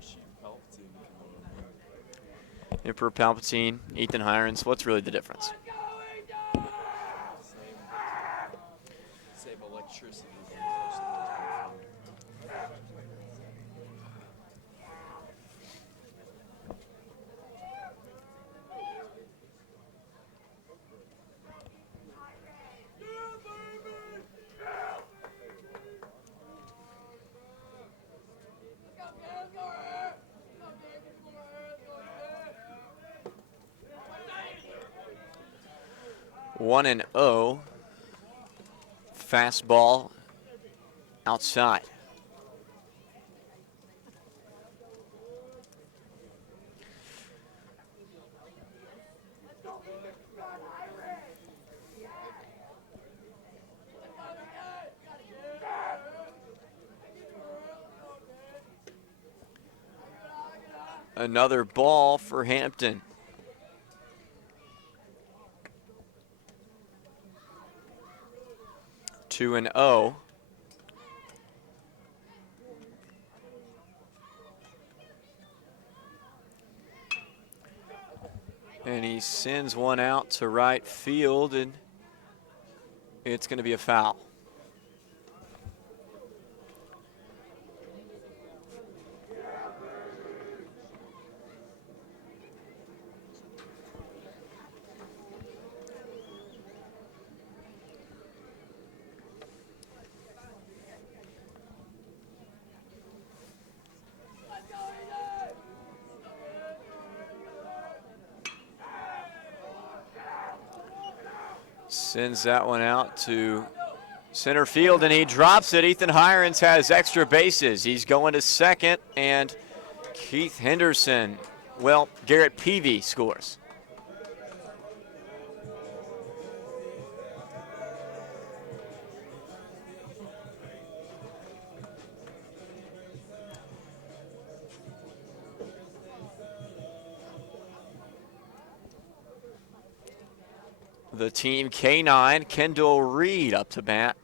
Chief Palpatine. Emperor Palpatine, Ethan Hirons. What's really the difference? Same electricity. 1-0. Fastball outside. Another ball for Hampton. Two and 0. And he sends one out to right field, and it's going to be a foul. Sends that one out to center field, and he drops it. Ethan Hirons has extra bases. He's going to second, and Keith Henderson, well, Garrett Peavy scores. The team K9, Kendall Reed up to bat.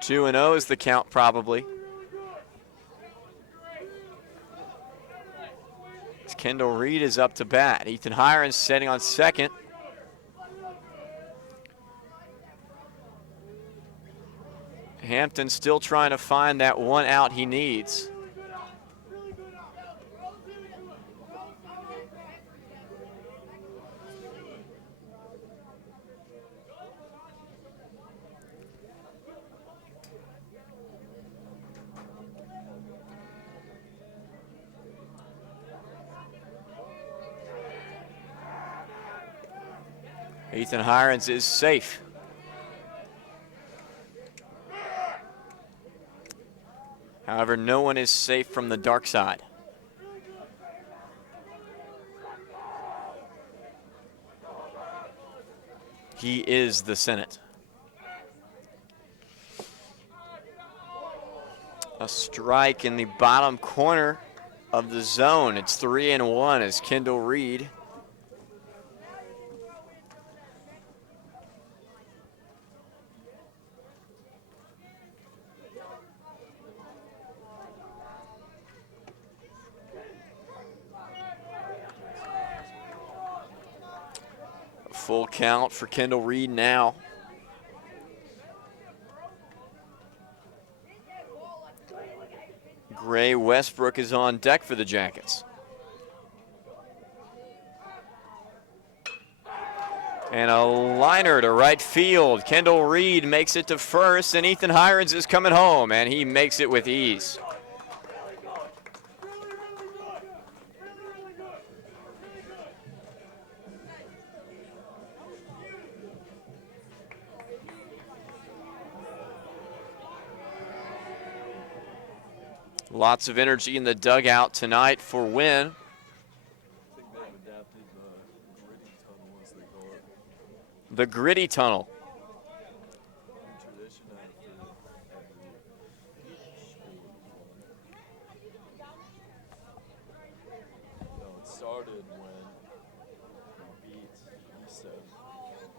Two and 0 is the count, probably. Kendall Reed is up to bat. Ethan Hirons setting on second. Hampton still trying to find that one out he needs. Ethan Hirons is safe. However, no one is safe from the dark side. He is the Senate. A strike in the bottom corner of the zone. It's 3-1 as Kendall Reed full count for Kendall Reed now. Gray Westbrook is on deck for the Jackets. And a liner to right field. Kendall Reed makes it to first, and Ethan Hirons is coming home, and he makes it with ease. Lots of energy in the dugout tonight for Wynn. I think they've adapted the gritty tunnel, as they call it. The gritty tunnel. Tradition for every school. It started when we beat ESEF a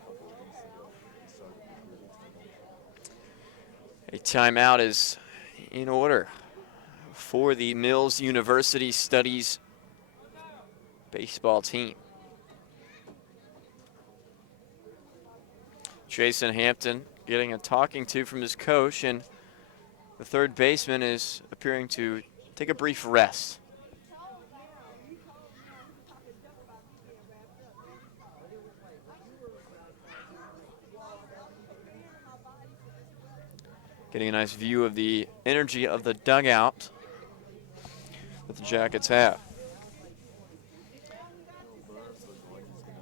couple of weeks ago. We started the gritty tunnel. A timeout is in order for the Mills University Studies baseball team. Jason Hampton getting a talking to from his coach, and the third baseman is appearing to take a brief rest. Getting a nice view of the energy of the dugout that the Jackets have. Burns looks like he's gonna.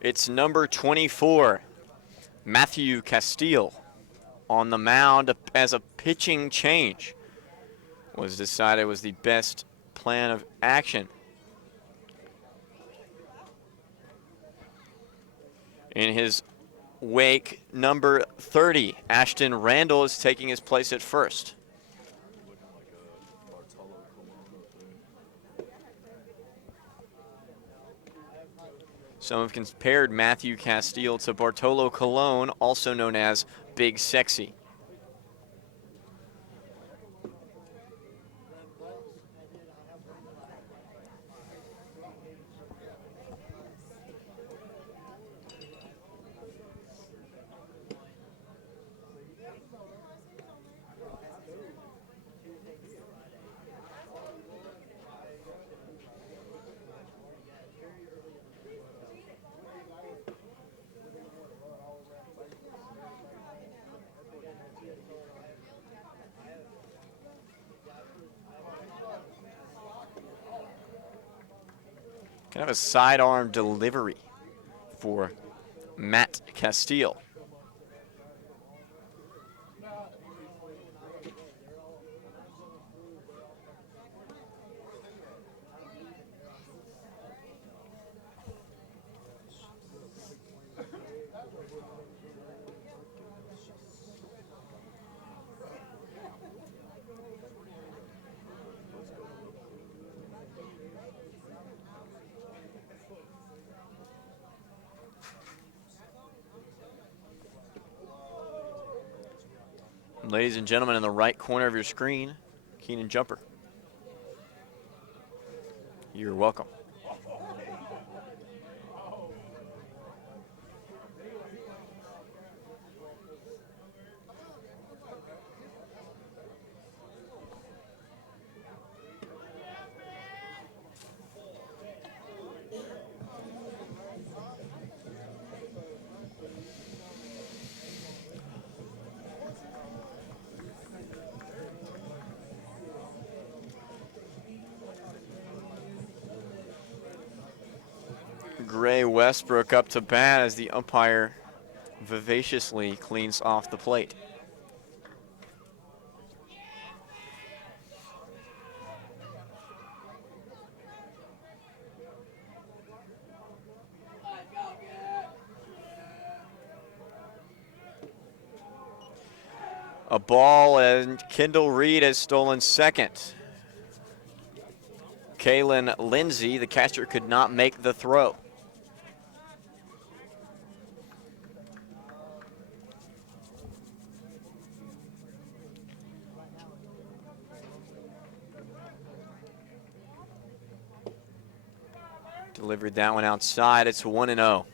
It's number 24, Matthew Castile, on the mound as a pitching change was decided was the best plan of action. In his wake, number 30, Ashton Randall is taking his place at first. Looking like a Bartolo Colon up there. Some have compared Matthew Castile to Bartolo Colon, also known as Big Sexy. Kind of a sidearm delivery for Matt Castile. Ladies and gentlemen, in the right corner of your screen, Keenan Jumper. You're welcome. Gray Westbrook up to bat as the umpire vivaciously cleans off the plate. A ball, and Kendall Reed has stolen second. Kaylin Lindsay, the catcher, could not make the throw. Delivered that one outside. It's 1-0.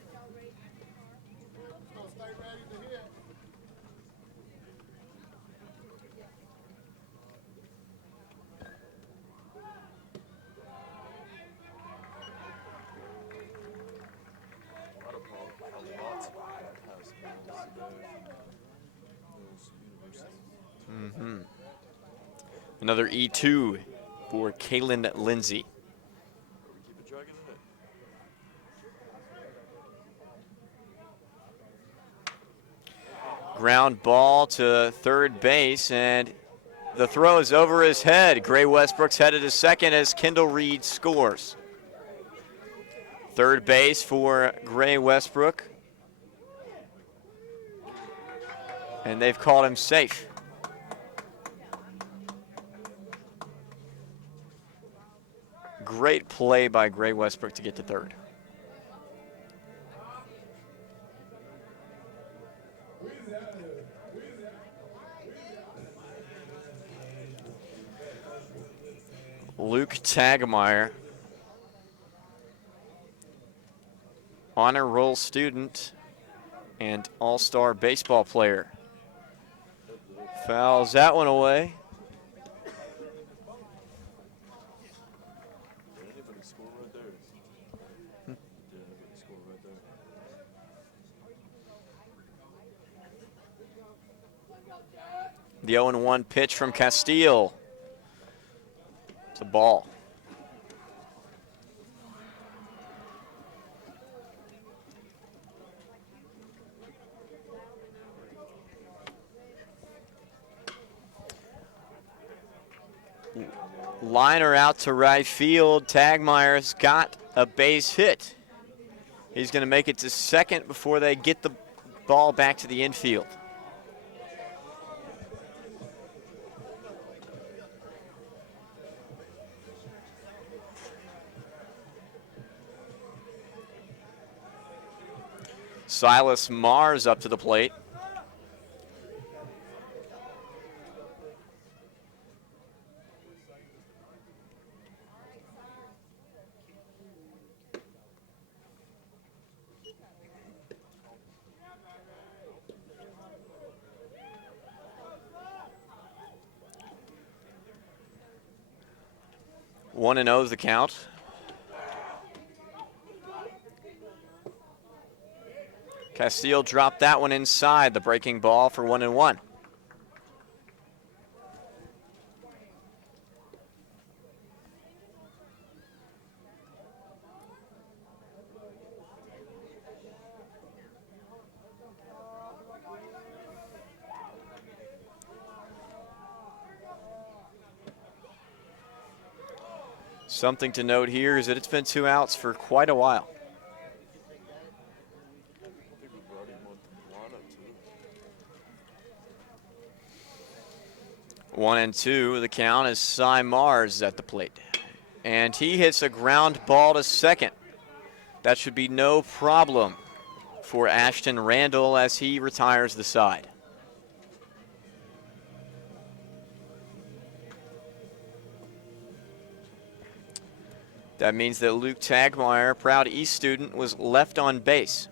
Another E2 for Kaylin Lindsay. Ground ball to third base, and the throw is over his head. Gray Westbrook's headed to second as Kendall Reed scores. Third base for Gray Westbrook. And they've called him safe. Great play by Gray Westbrook to get to third. Luke Tagmeyer, honor roll student and all-star baseball player, fouls that one away. The 0-1 pitch from Castile. It's a ball. Liner out to right field. Tagmeyer's got a base hit. He's going to make it to second before they get the ball back to the infield. Silas Mars up to the plate. One and 0 is the count. Castile dropped that one inside, the breaking ball for 1-1. Something to note here is that it's been 2 outs for quite a while. One and 2, the count is Cy Mars at the plate. And he hits a ground ball to second. That should be no problem for Ashton Randall as he retires the side. That means that Luke Tagmeyer, proud East student, was left on base.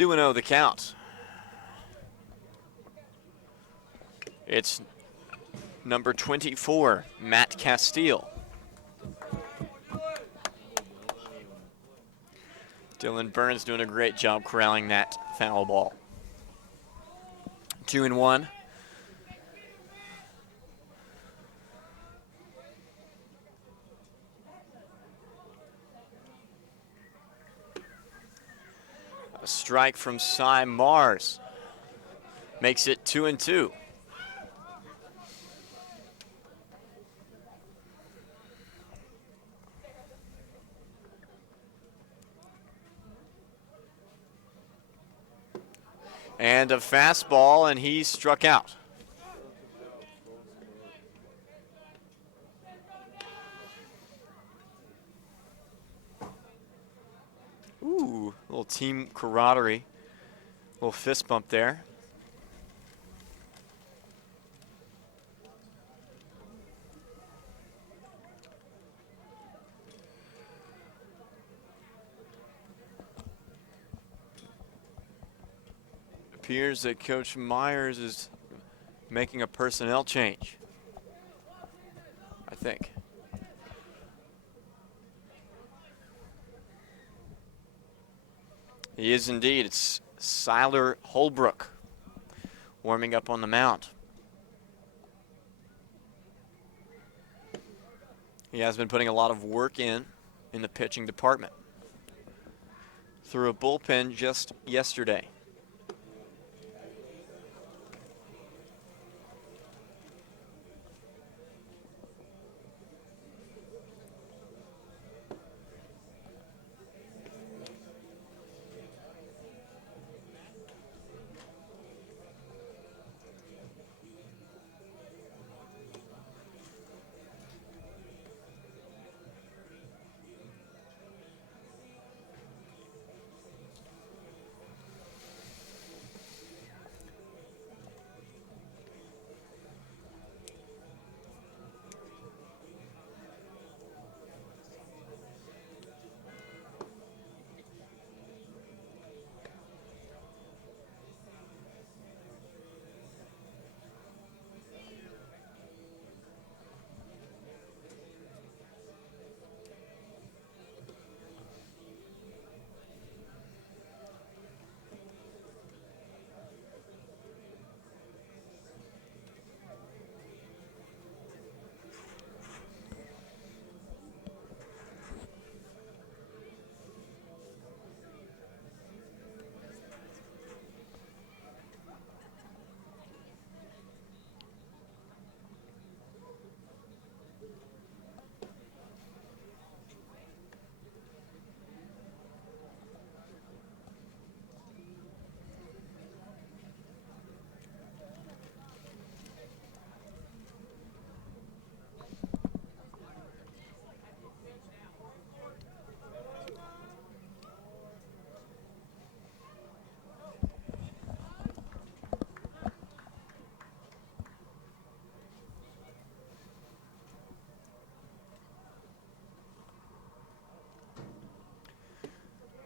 2-0 the count. It's number 24, Matt Castile. Dylan Burns doing a great job corralling that foul ball. 2-1. A strike from Cy Mars makes it 2-2. And a fastball, and he struck out. Ooh, a little team camaraderie. A little fist bump there. Appears that Coach Myers is making a personnel change, I think. He is indeed. It's Siler Holbrook warming up on the mound. He has been putting a lot of work in the pitching department. Threw a bullpen just yesterday.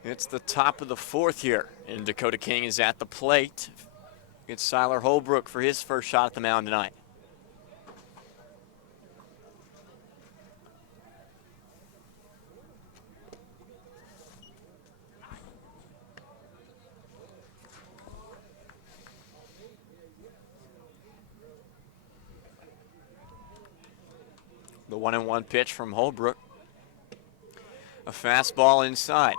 It's the top of the fourth here, and Dakota King is at the plate. It's Siler Holbrook for his first shot at the mound tonight. The 1-1 pitch from Holbrook. A fastball inside.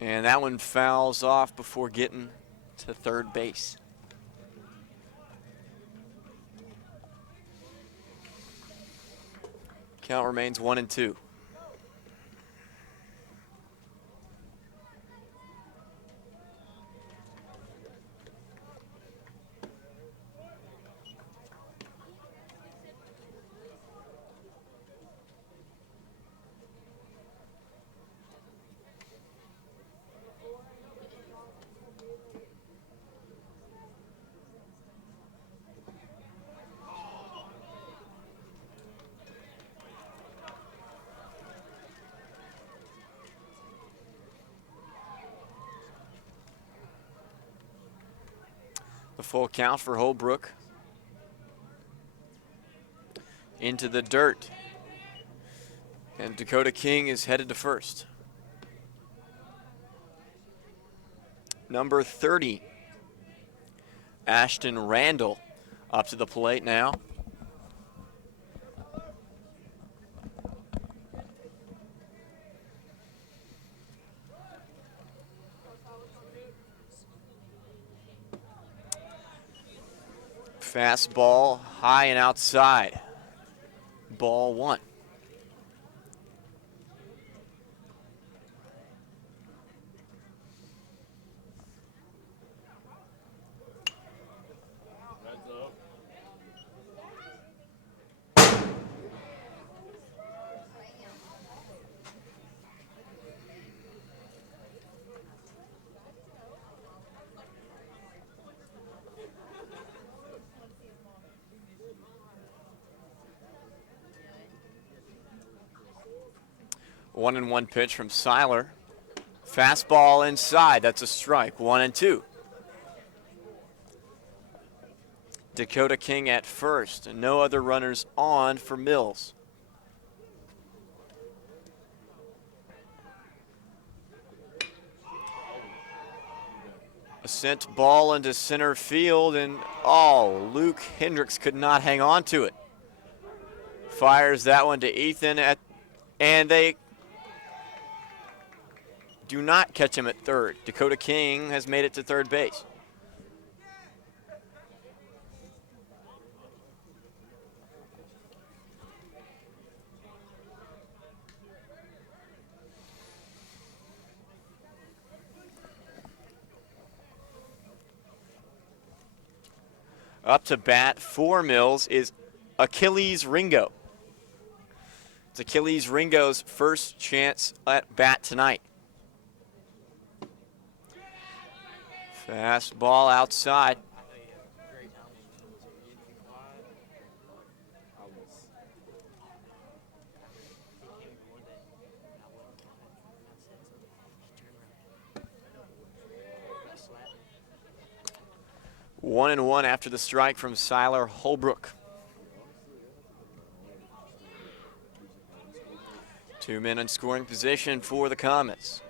And that one fouls off before getting to third base. Count remains 1-2. Full count for Holbrook. Into the dirt. And Dakota King is headed to first. Number 30, Ashton Randall, up to the plate now. Fastball high and outside. Ball one. One and one pitch from Seiler. Fastball inside, that's a strike. 1-2. Dakota King at first, and no other runners on for Mills. A sent ball into center field, and Luke Hendricks could not hang on to it. Fires that one to Ethan, and they do not catch him at third. Dakota King has made it to third base. Up to bat for Mills is Achilles Ringo. It's Achilles Ringo's first chance at bat tonight. Fastball outside. One and one after the strike from Seiler Holbrook. 2 men in scoring position for the Comets.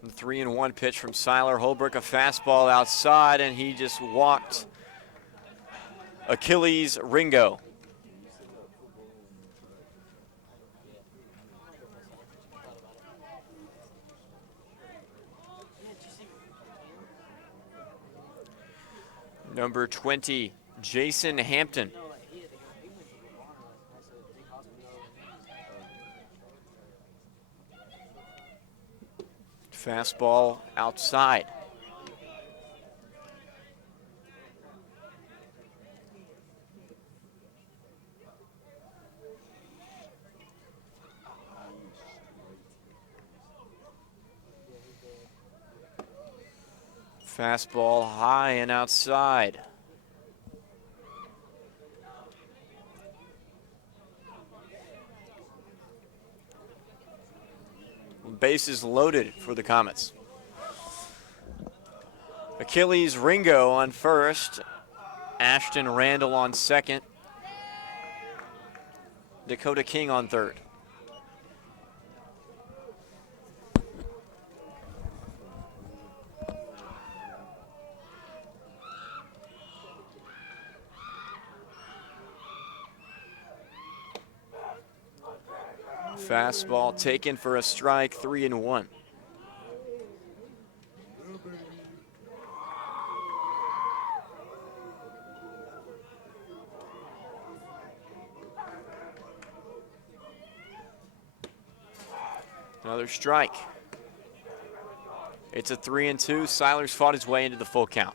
And 3-1 pitch from Seiler Holbrook, a fastball outside, and he just walked Achilles Ringo. Number 20, Jason Hampton. Fastball outside. Fastball high and outside. Bases loaded for the Comets. Achilles Ringo on first. Ashton Randall on second. Dakota King on third. Fastball taken for a strike, 3-1. Another strike. It's a 3-2. Seiler's fought his way into the full count.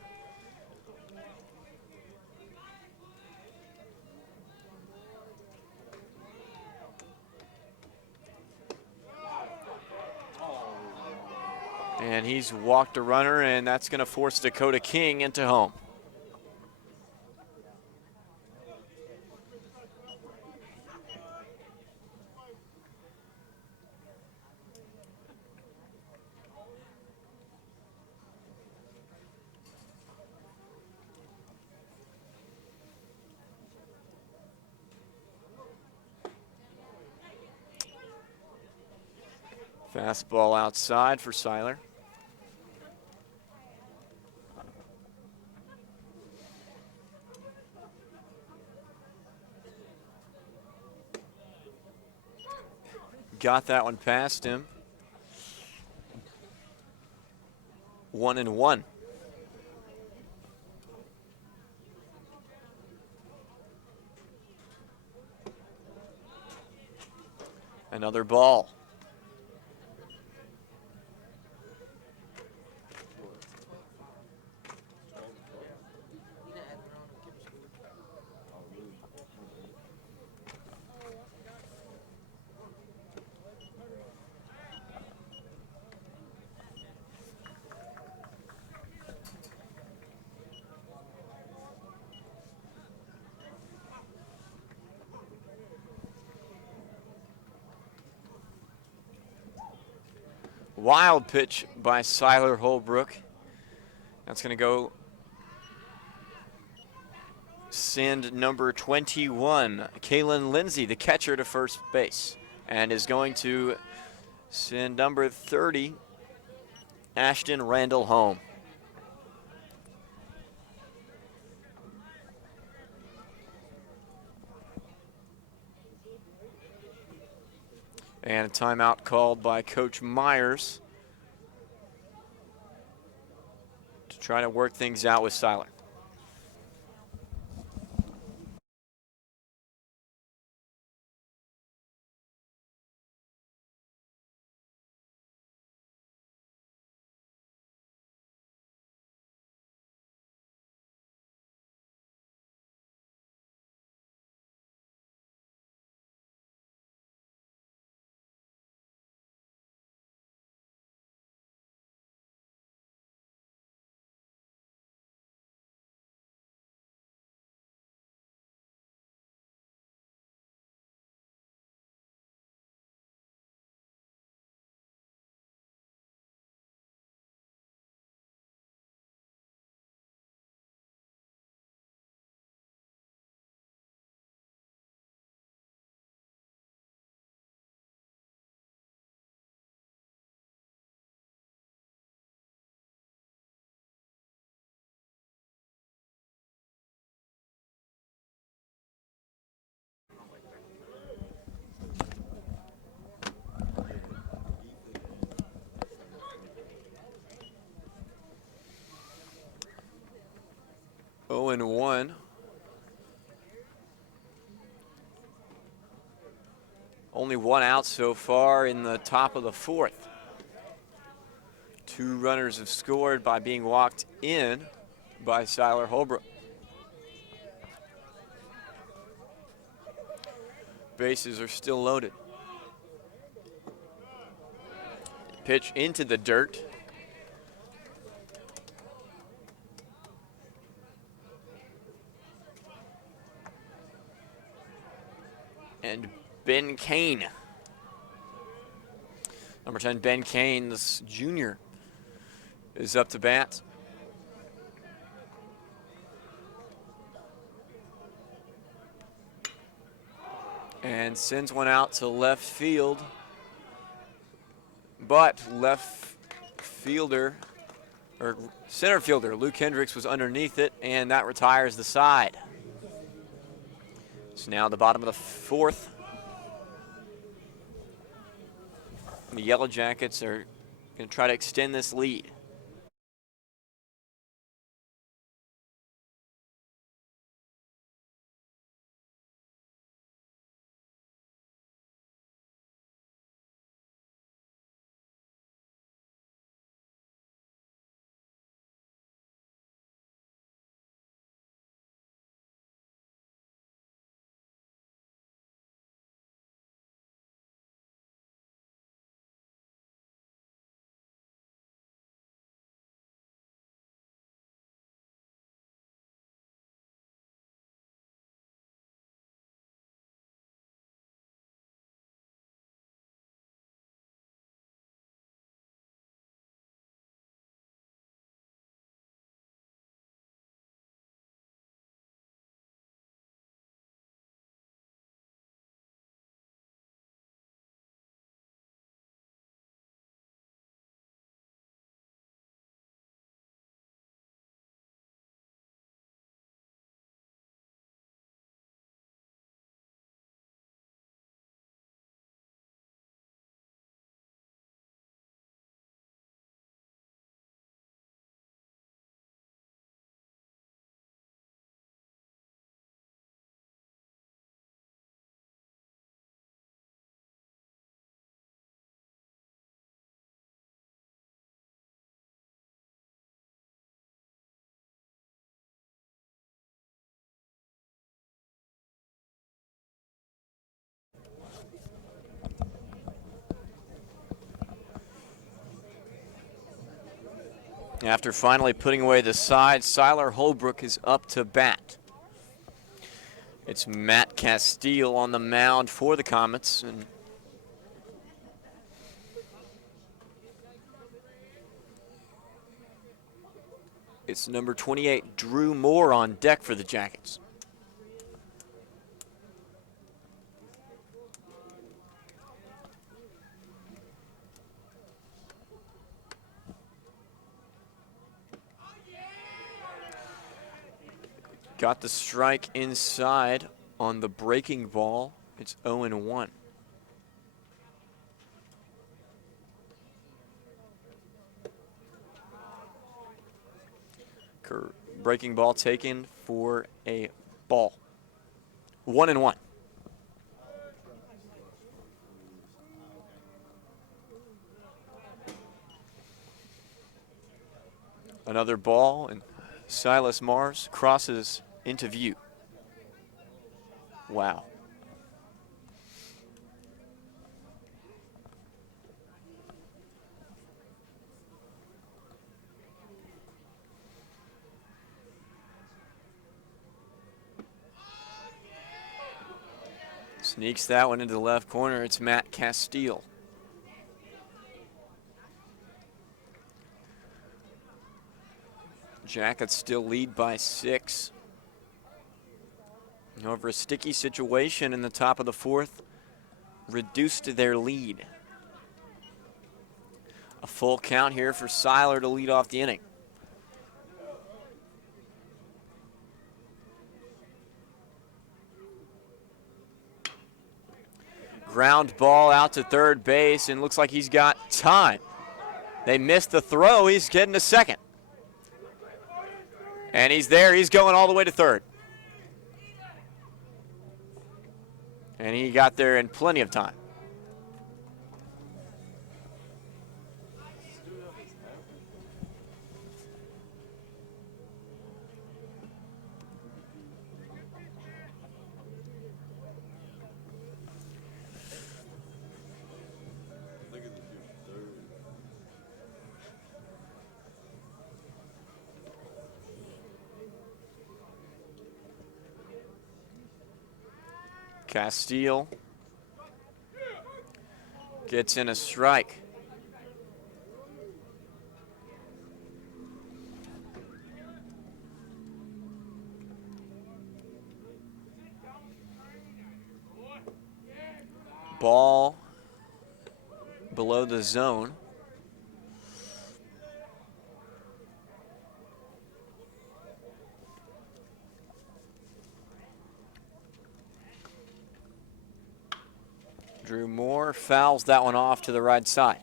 And he's walked a runner, and that's going to force Dakota King into home. Fastball outside for Seiler. Got that one past him. 1-1. Another ball. Wild pitch by Seiler Holbrook. That's going to go send number 21, Kalen Lindsay, the catcher, to first base. And is going to send number 30, Ashton Randall, home. And a timeout called by Coach Myers to try to work things out with Seiler. Oh, and 1. Only one out so far in the top of the 4th. 2 runners have scored by being walked in by Seiler Holbrook. Bases are still loaded. Pitch into the dirt. And Ben Kane. Number 10, Ben Kane, this junior, is up to bat. And sends one out to left field. But left fielder, or center fielder, Luke Hendricks was underneath it, and that retires the side. It's now the bottom of the 4th. The Yellow Jackets are going to try to extend this lead. After finally putting away the side, Siler Holbrook is up to bat. It's Matt Castile on the mound for the Comets. And it's number 28, Drew Moore, on deck for the Jackets. Got the strike inside on the breaking ball. It's 0-1. Breaking ball taken for a ball. 1-1. Another ball, and Silas Mars crosses into view. Wow. Sneaks that one into the left corner. It's Matt Castile. Jackets still lead by 6. However, a sticky situation in the top of the 4th reduced their lead. A full count here for Siler to lead off the inning. Ground ball out to third base, and looks like he's got time. They missed the throw. He's getting to second. And he's there. He's going all the way to third. And he got there in plenty of time. Castile gets in a strike. Ball below the zone. Drew Moore fouls that one off to the right side.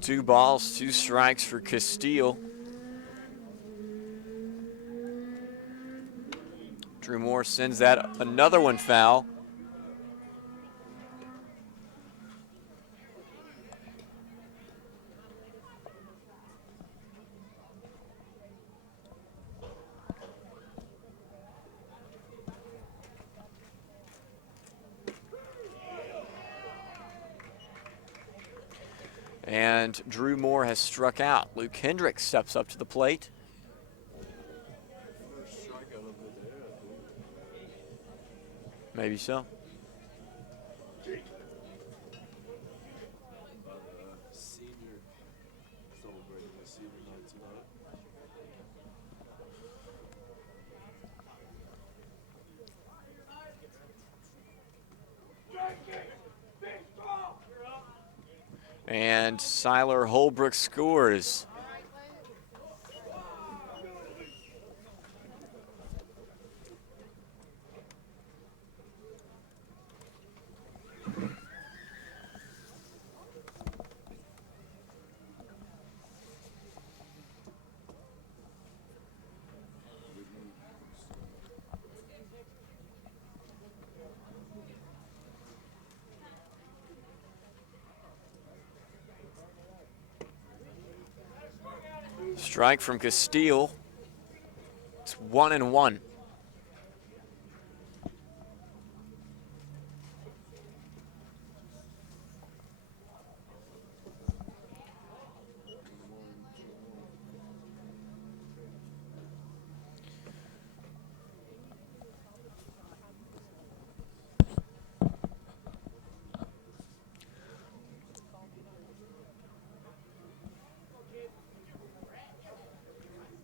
Two balls, two strikes for Castile. Drew Moore sends that another one foul. And Drew Moore has struck out. Luke Hendricks steps up to the plate. First strikeout of the day, I think. Maybe so. Senior celebrating his senior night tonight. And Siler Holbrook scores. Strike from Castile. It's 1-1.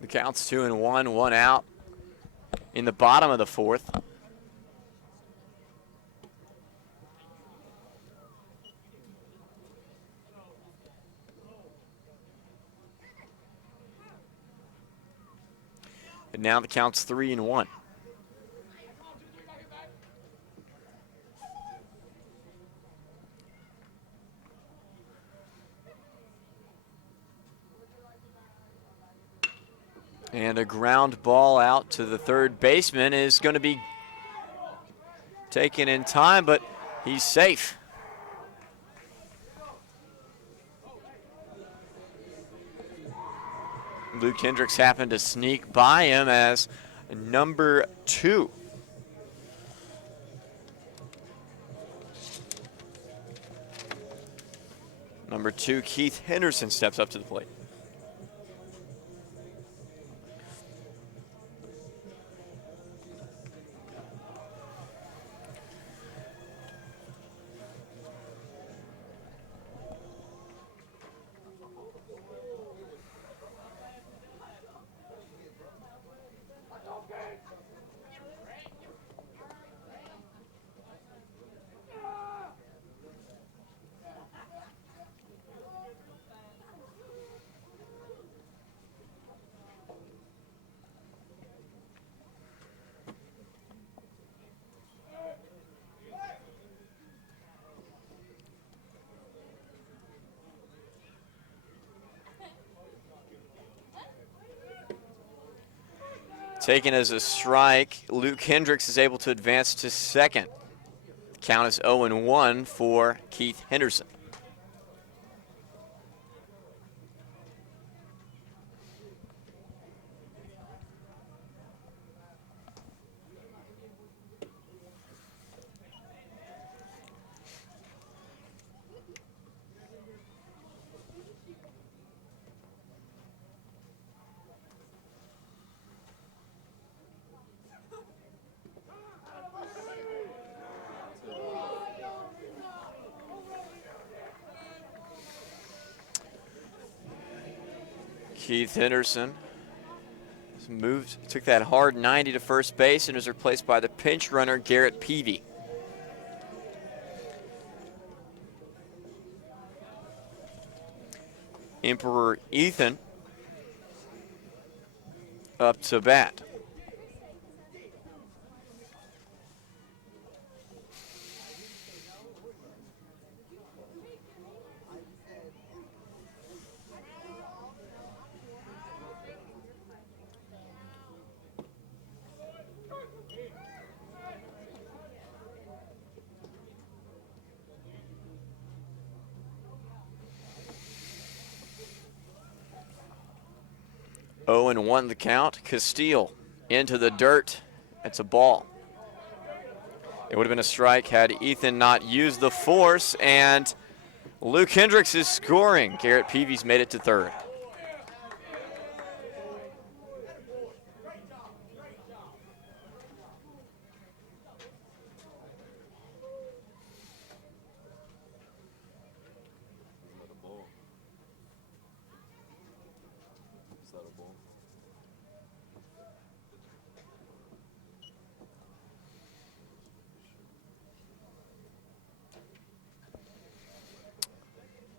The count's 2-1, one out in the bottom of the fourth. And now the count's 3-1. And a ground ball out to the third baseman is going to be taken in time, but he's safe. Luke Hendricks happened to sneak by him as number 2. Number 2, Keith Henderson, steps up to the plate. Taken as a strike, Luke Hendricks is able to advance to second. The count is 0-1 for Keith Henderson. Keith Henderson took that hard 90 to first base and was replaced by the pinch runner Garrett Peavy. Emperor Ethan up to bat. Oh, and 1 the count. Castile into the dirt. It's a ball. It would have been a strike had Ethan not used the force, and Luke Hendricks is scoring. Garrett Peavy's made it to third.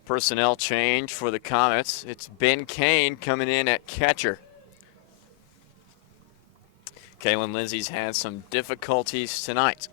Personnel change for the Comets. It's Ben Kane coming in at catcher. Kalen Lindsey's had some difficulties tonight.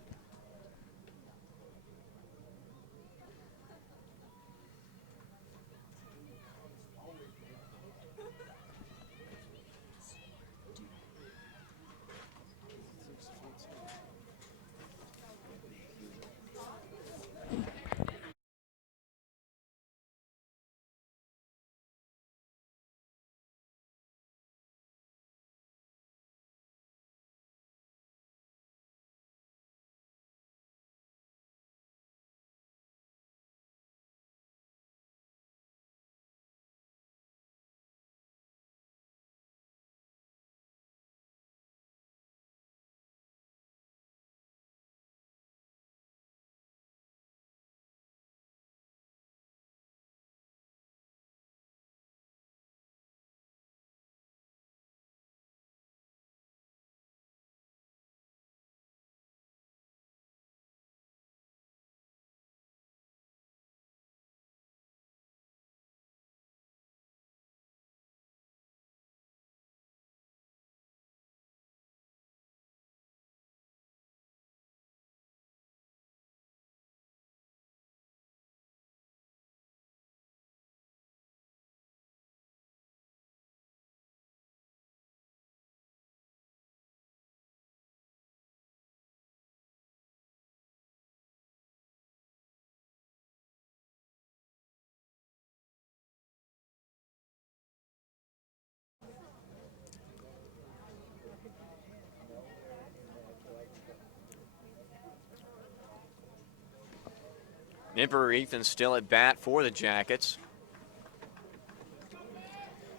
Emperor Ethan still at bat for the Jackets.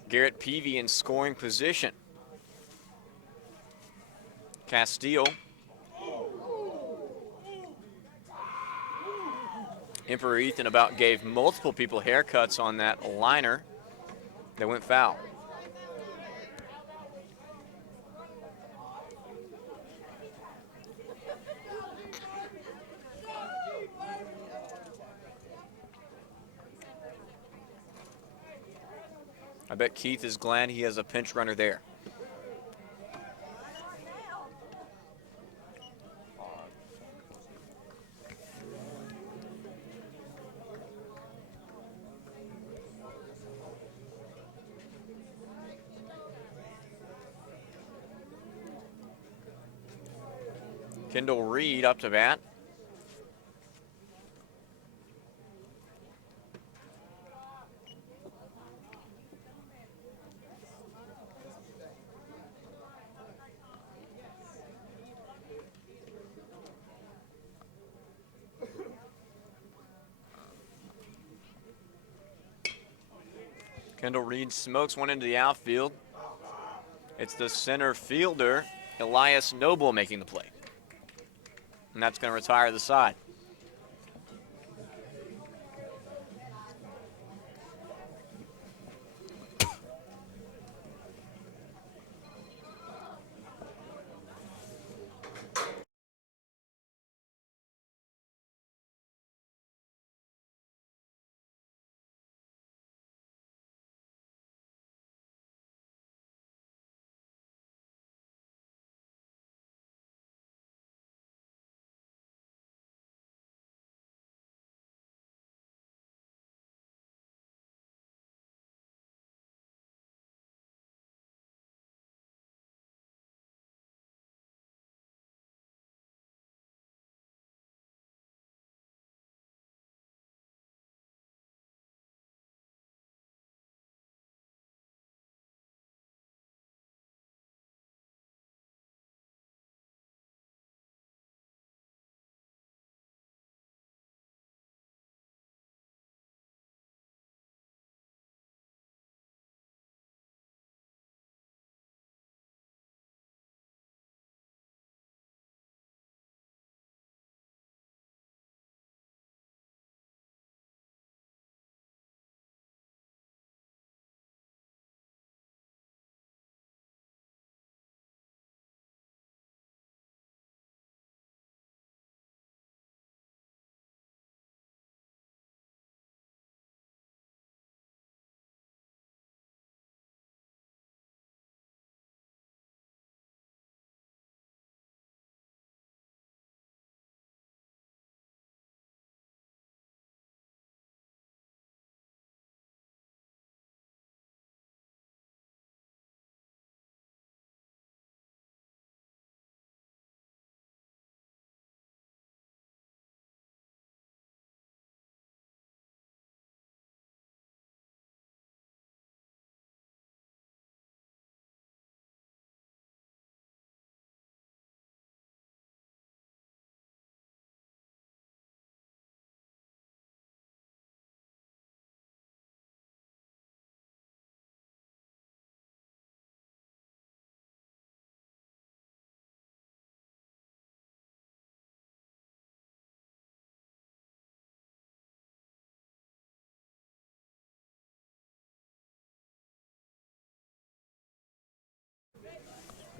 Garrett Peavy in scoring position. Castile. Emperor Ethan about gave multiple people haircuts on that liner that went foul. I bet Keith is glad he has a pinch runner there. Kendall Reed up to bat. Kendall Reed smokes one into the outfield. It's the center fielder, Elias Noble, making the play. And that's going to retire the side.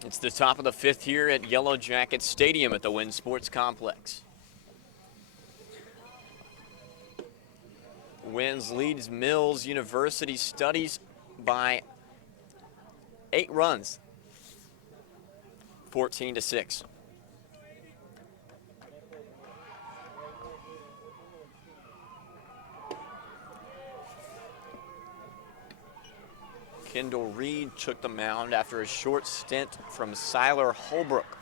It's the top of the 5th here at Yellow Jacket Stadium at the Wynn Sports Complex. Wins leads Mills University Studies by 8 runs, 14-6. Kendall Reed took the mound after a short stint from Siler Holbrook.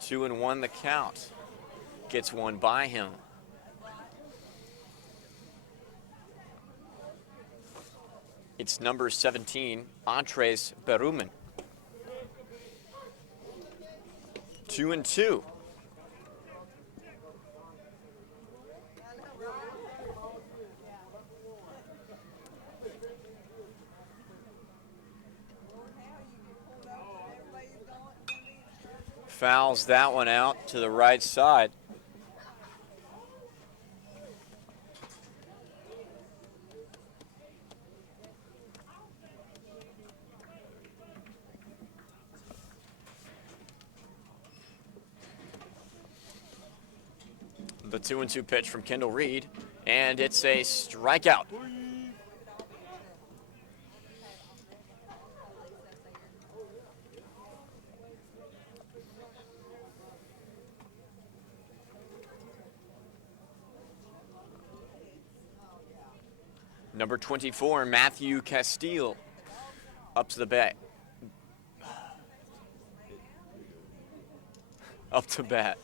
Two and one the count. Gets one by him. It's number 17, Andres Berumen. 2 and 2. Fouls that one out to the right side. The 2-2 pitch from Kendall Reed, and it's a strikeout. Number 24, Matthew Castile, up to the bat. Up to bat.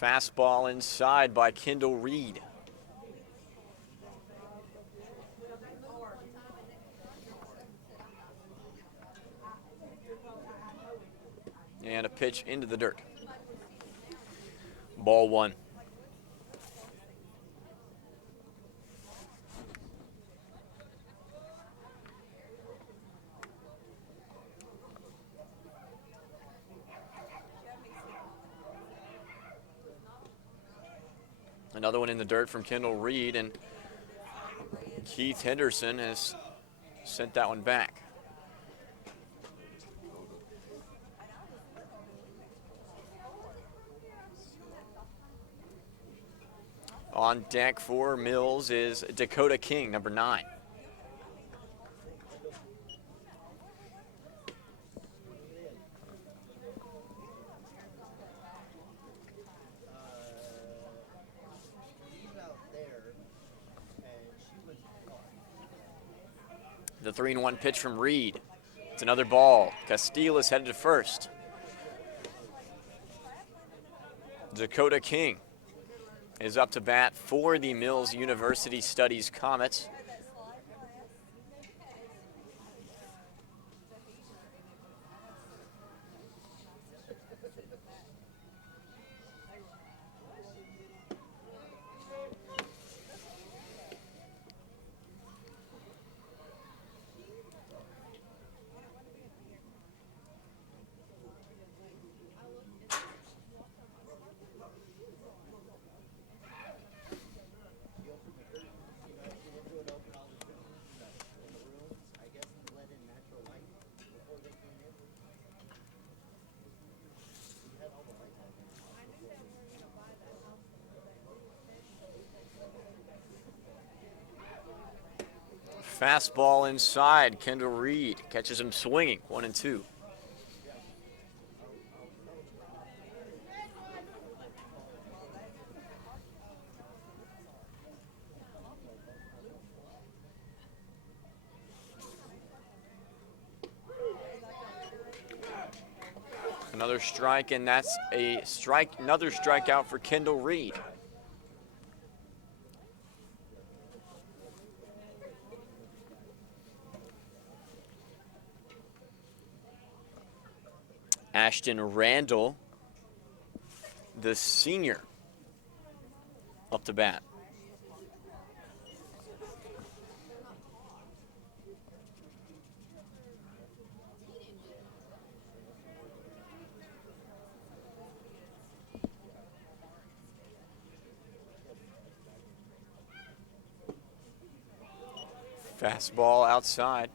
Fastball inside by Kendall Reed. And a pitch into the dirt. Ball one. Another one in the dirt from Kendall Reed, and Keith Henderson has sent that one back. On deck for Mills is Dakota King, number 9. The 3-1 pitch from Reed. It's another ball. Castile is headed to first. Dakota King is up to bat for the Mills University Studies Comets. Fastball inside. Kendall Reed catches him swinging. 1-2. Another strike, and that's a strike. Another strikeout for Kendall Reed. Ashton Randall, the senior, up to bat. Fastball outside.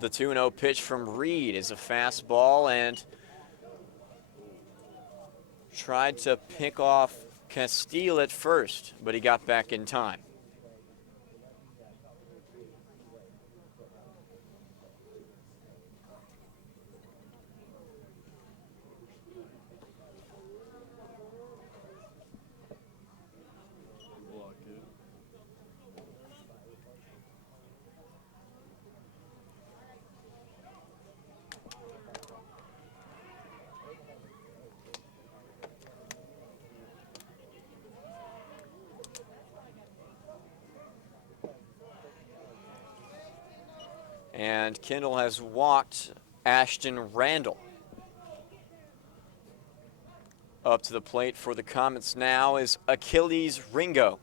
The 2-0 pitch from Reed is a fastball, and tried to pick off Castile at first, but he got back in time. Block it. And Kendall has walked Ashton Randall. Up to the plate for the Comets now is Achilles Ringo.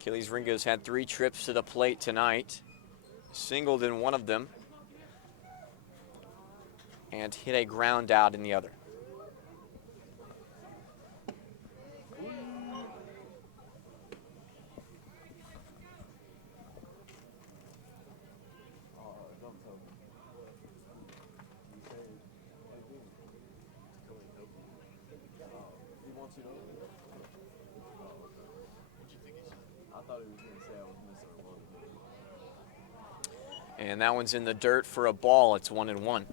Achilles Ringo's had 3 trips to the plate tonight. Singled in one of them and hit a ground out in the other. Don't tell me. You say, I do. He wants you to. Oh, okay. What you think he should? I thought he was going to say I was missing a load. And that one's in the dirt for a ball. It's 1-1.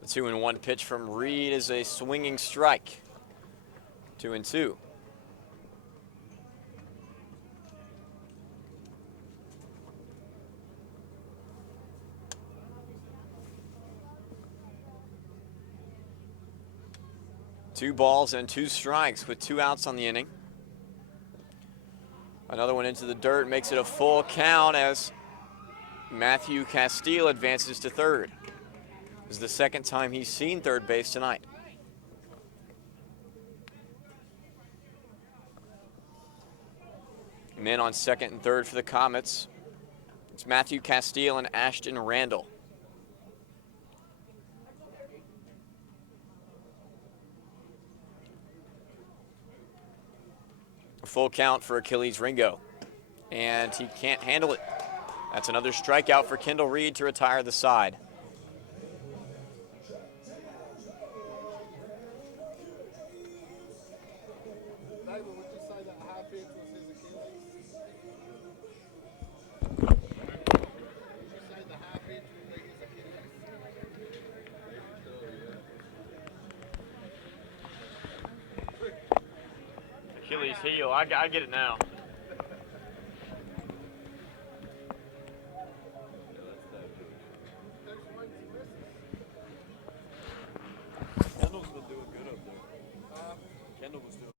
The 2-1 pitch from Reed is a swinging strike. 2-2. Two balls and 2 strikes with 2 outs on the inning. Another one into the dirt makes it a full count as Matthew Castile advances to third. This is the second time he's seen third base tonight. Men on second and third for the Comets. It's Matthew Castile and Ashton Randall. A full count for Achilles Ringo. And he can't handle it. That's another strikeout for Kendall Reed to retire the side. Achilles heel. I get it now. Kendall's been doing good up there. Kendall was doing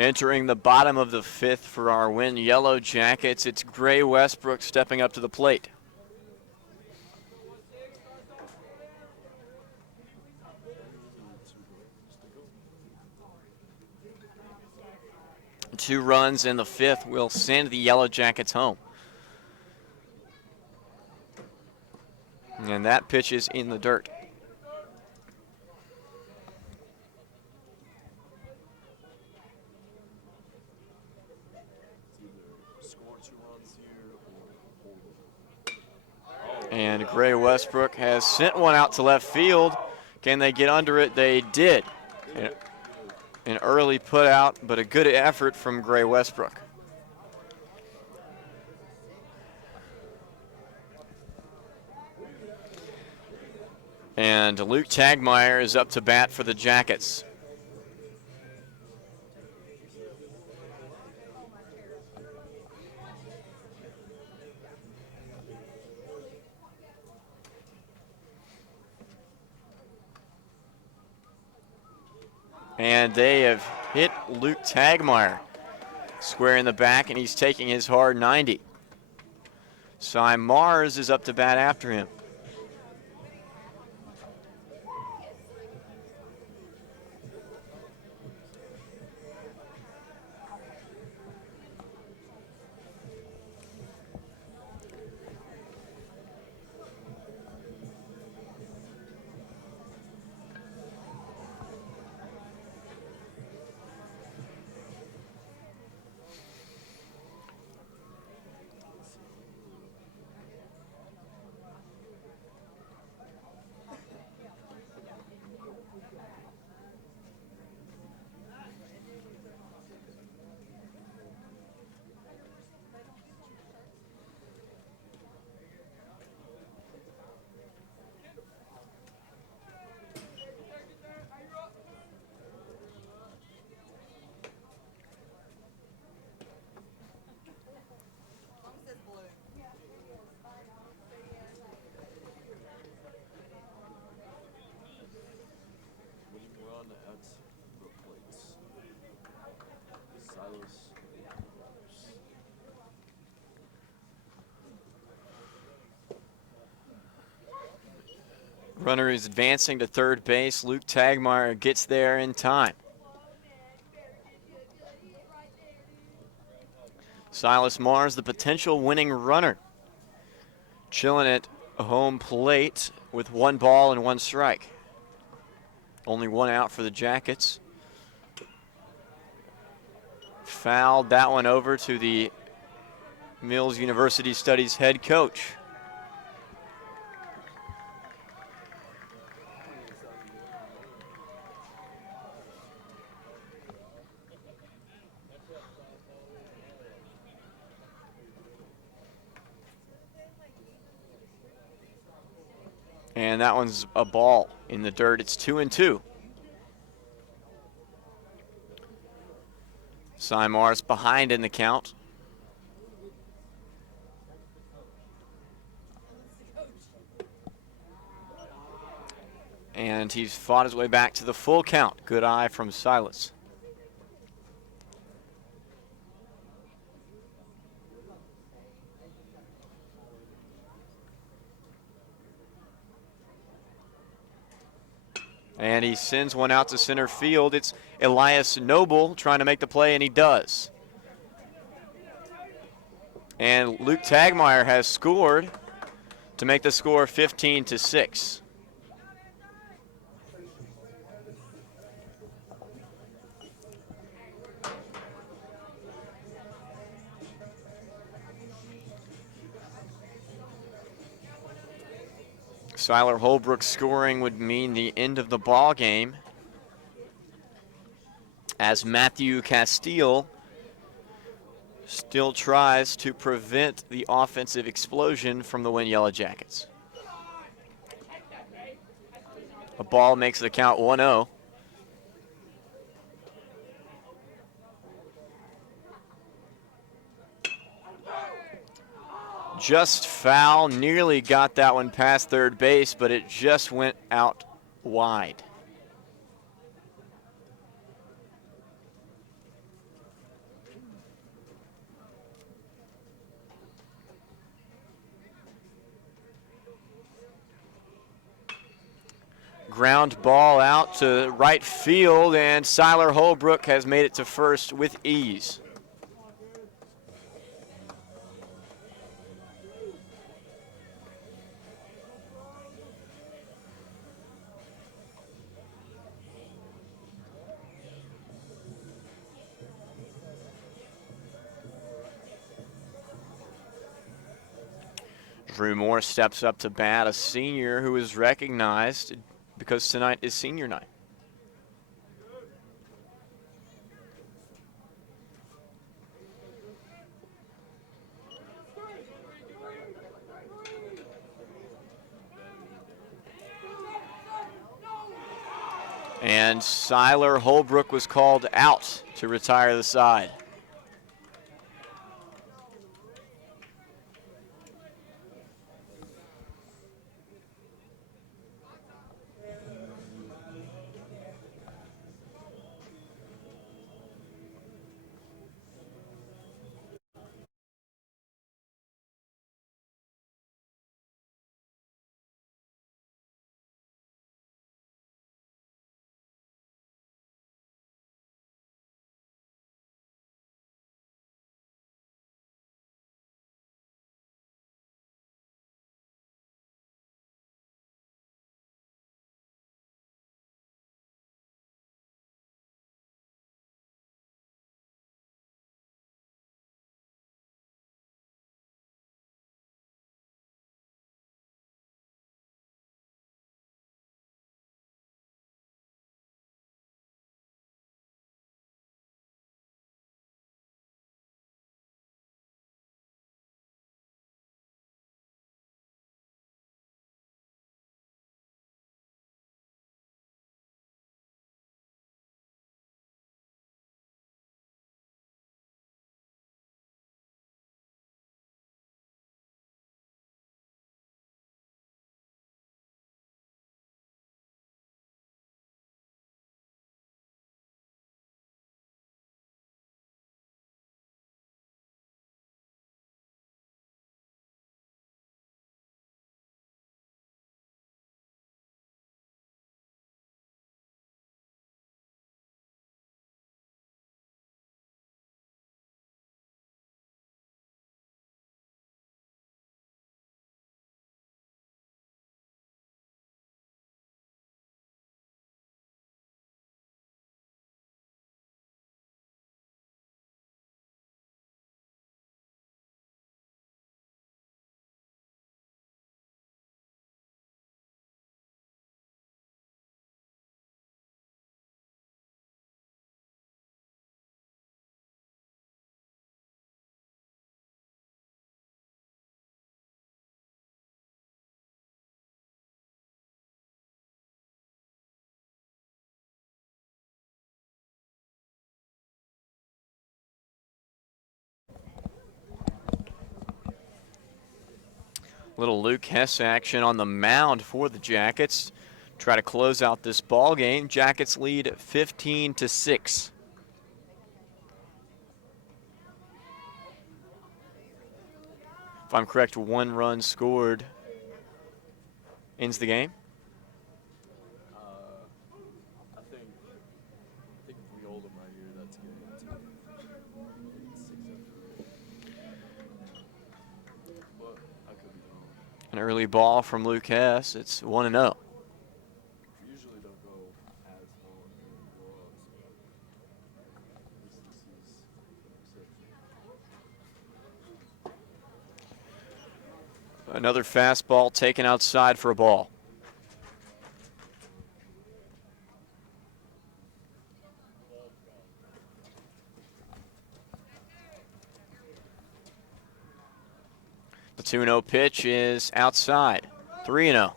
Entering the bottom of the 5th for our Win Yellow Jackets, it's Gray Westbrook stepping up to the plate. Two runs in the 5th will send the Yellow Jackets home. And that pitch is in the dirt. And Gray Westbrook has sent one out to left field. Can they get under it? They did. An early put out, but a good effort from Gray Westbrook. And Luke Tagmeyer is up to bat for the Jackets. And they have hit Luke Tagmeyer square in the back, and he's taking his hard 90. Cy Mars is up to bat after him. Runner is advancing to third base. Luke Tagmeyer gets there in time. Silas Mars, the potential winning runner, chilling at home plate with 1 ball and 1 strike. Only 1 out for the Jackets. Fouled that one over to the Mills University Studies head coach. And that one's a ball in the dirt. It's 2-2. Cy Mars behind in the count. And he's fought his way back to the full count. Good eye from Silas. And he sends one out to center field. It's Elias Noble trying to make the play, and he does. And Luke Tagmeyer has scored to make the score 15-6. Skylar Holbrook scoring would mean the end of the ball game, as Matthew Castile still tries to prevent the offensive explosion from the Win Yellow Jackets. A ball makes the count 1-0. Just foul, nearly got that one past third base, but it just went out wide. Ground ball out to right field, and Siler Holbrook has made it to first with ease. Drew Moore steps up to bat, a senior who is recognized because tonight is senior night. And Siler Holbrook was called out to retire the side. Little Luke Hess action on the mound for the Jackets. Try to close out this ball game. Jackets lead 15-6. If I'm correct, 1 run scored ends the game. I think we hold them right here. That's good. But I could be wrong. An early ball from Luke Hess. It's 1-0. We usually don't go as long in the blowout, so at least this is an exception. Another fastball taken outside for a ball. The 2-0 pitch is outside. 3-0.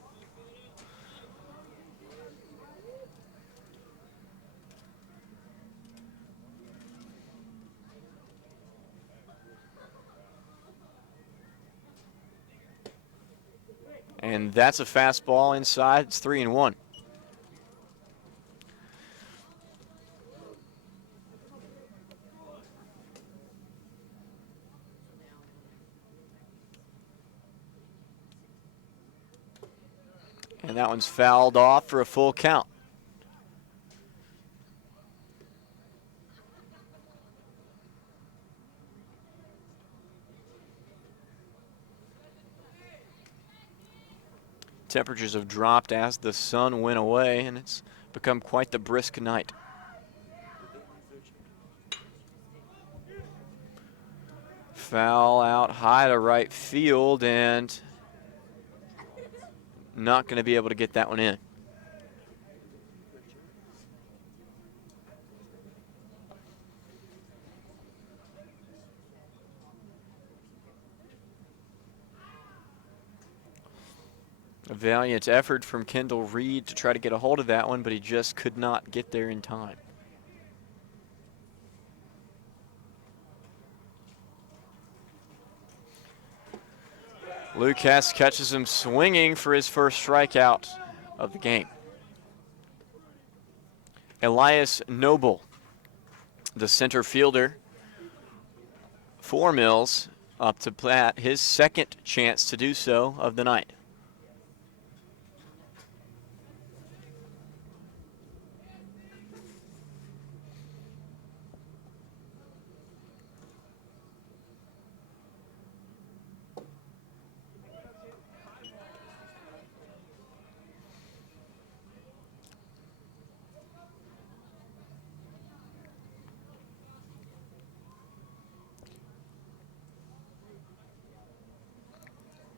And that's a fastball inside. It's 3-1. And that one's fouled off for a full count. Temperatures have dropped as the sun went away, and it's become quite the brisk night. Foul out high to right field, and not going to be able to get that one in. A valiant effort from Kendall Reed to try to get a hold of that one, but he just could not get there in time. Lucas catches him swinging for his first strikeout of the game. Elias Noble, the center fielder for Mills, up to bat, his second chance to do so of the night.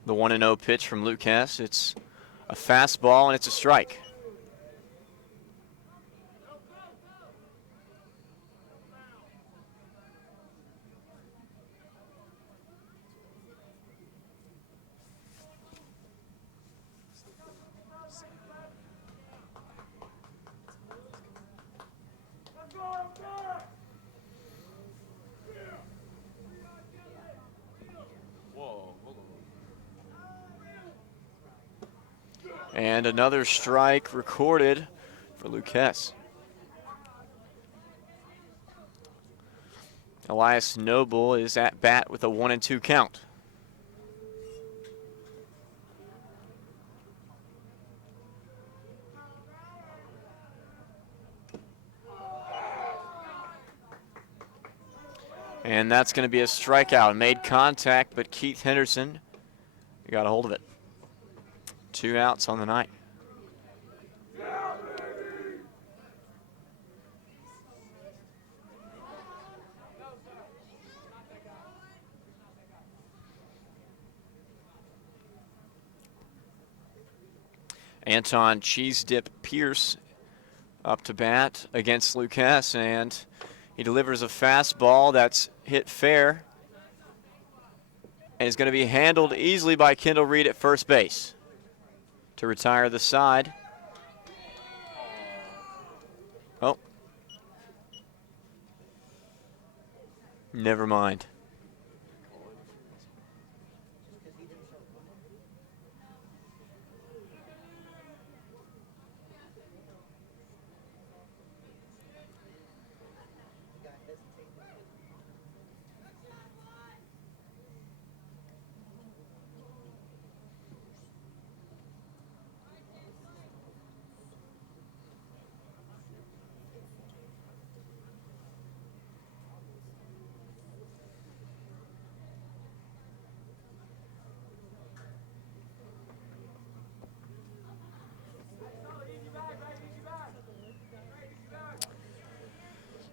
The 1-0 pitch from Lucas. It's a fastball and it's a strike. And another strike recorded for Lucas. Elias Noble is at bat with a 1-2 count. And that's going to be a strikeout. Made contact, but Keith Henderson got a hold of it. 2 outs on the night. Anton Cheese Dip Pierce up to bat against Lucas, and he delivers a fastball that's hit fair and is going to be handled easily by Kendall Reed at first base to retire the side. Oh. Never mind.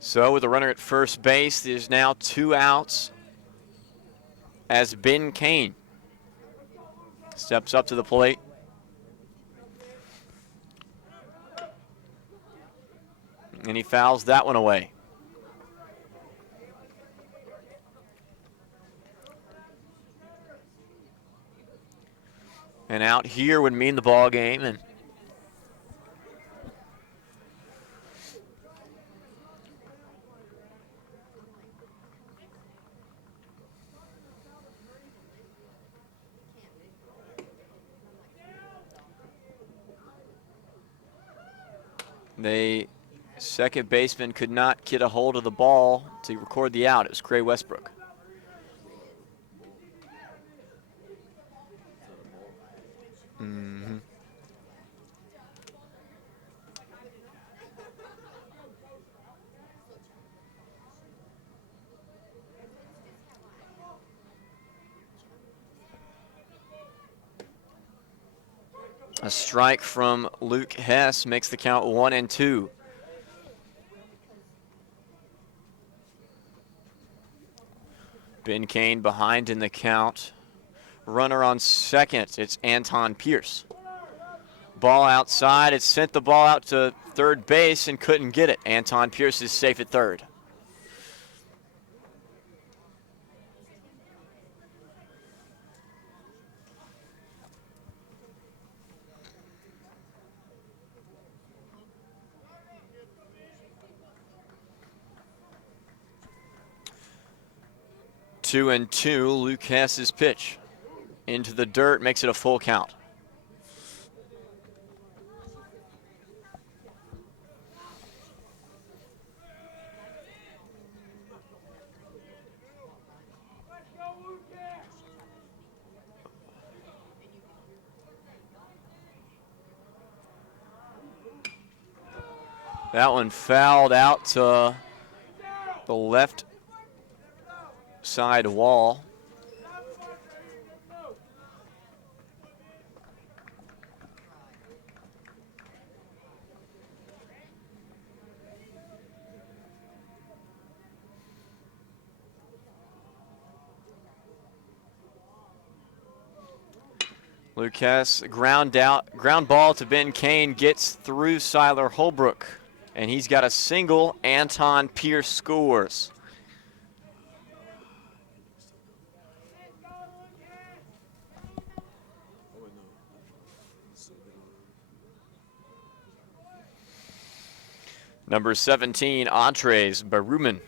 So with a runner at first base, there's now 2 outs as Ben Kane steps up to the plate. And he fouls that one away. And out here would mean the ball game, and the second baseman could not get a hold of the ball to record the out. It was Cray Westbrook. A strike from Luke Hess makes the count 1-2. Ben Kane behind in the count. Runner on second, it's Anton Pierce. Ball outside, it sent the ball out to third base and couldn't get it. Anton Pierce is safe at third. Two and two, Luke Hess's pitch. Into the dirt, makes it a full count. That one fouled out to the left side wall. Lucas, ground ball to Ben Kane, gets through Siler Holbrook, and he's got a single. Anton Pierce scores. Number 17, Andres Baruman.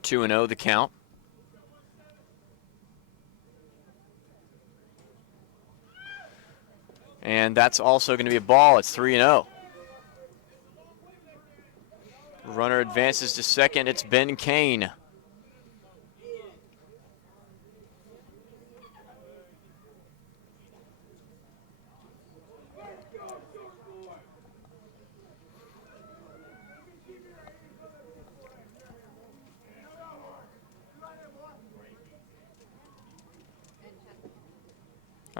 Two and 0 the count. And that's also going to be a ball. It's 3-0. Runner advances to second. It's Ben Kane.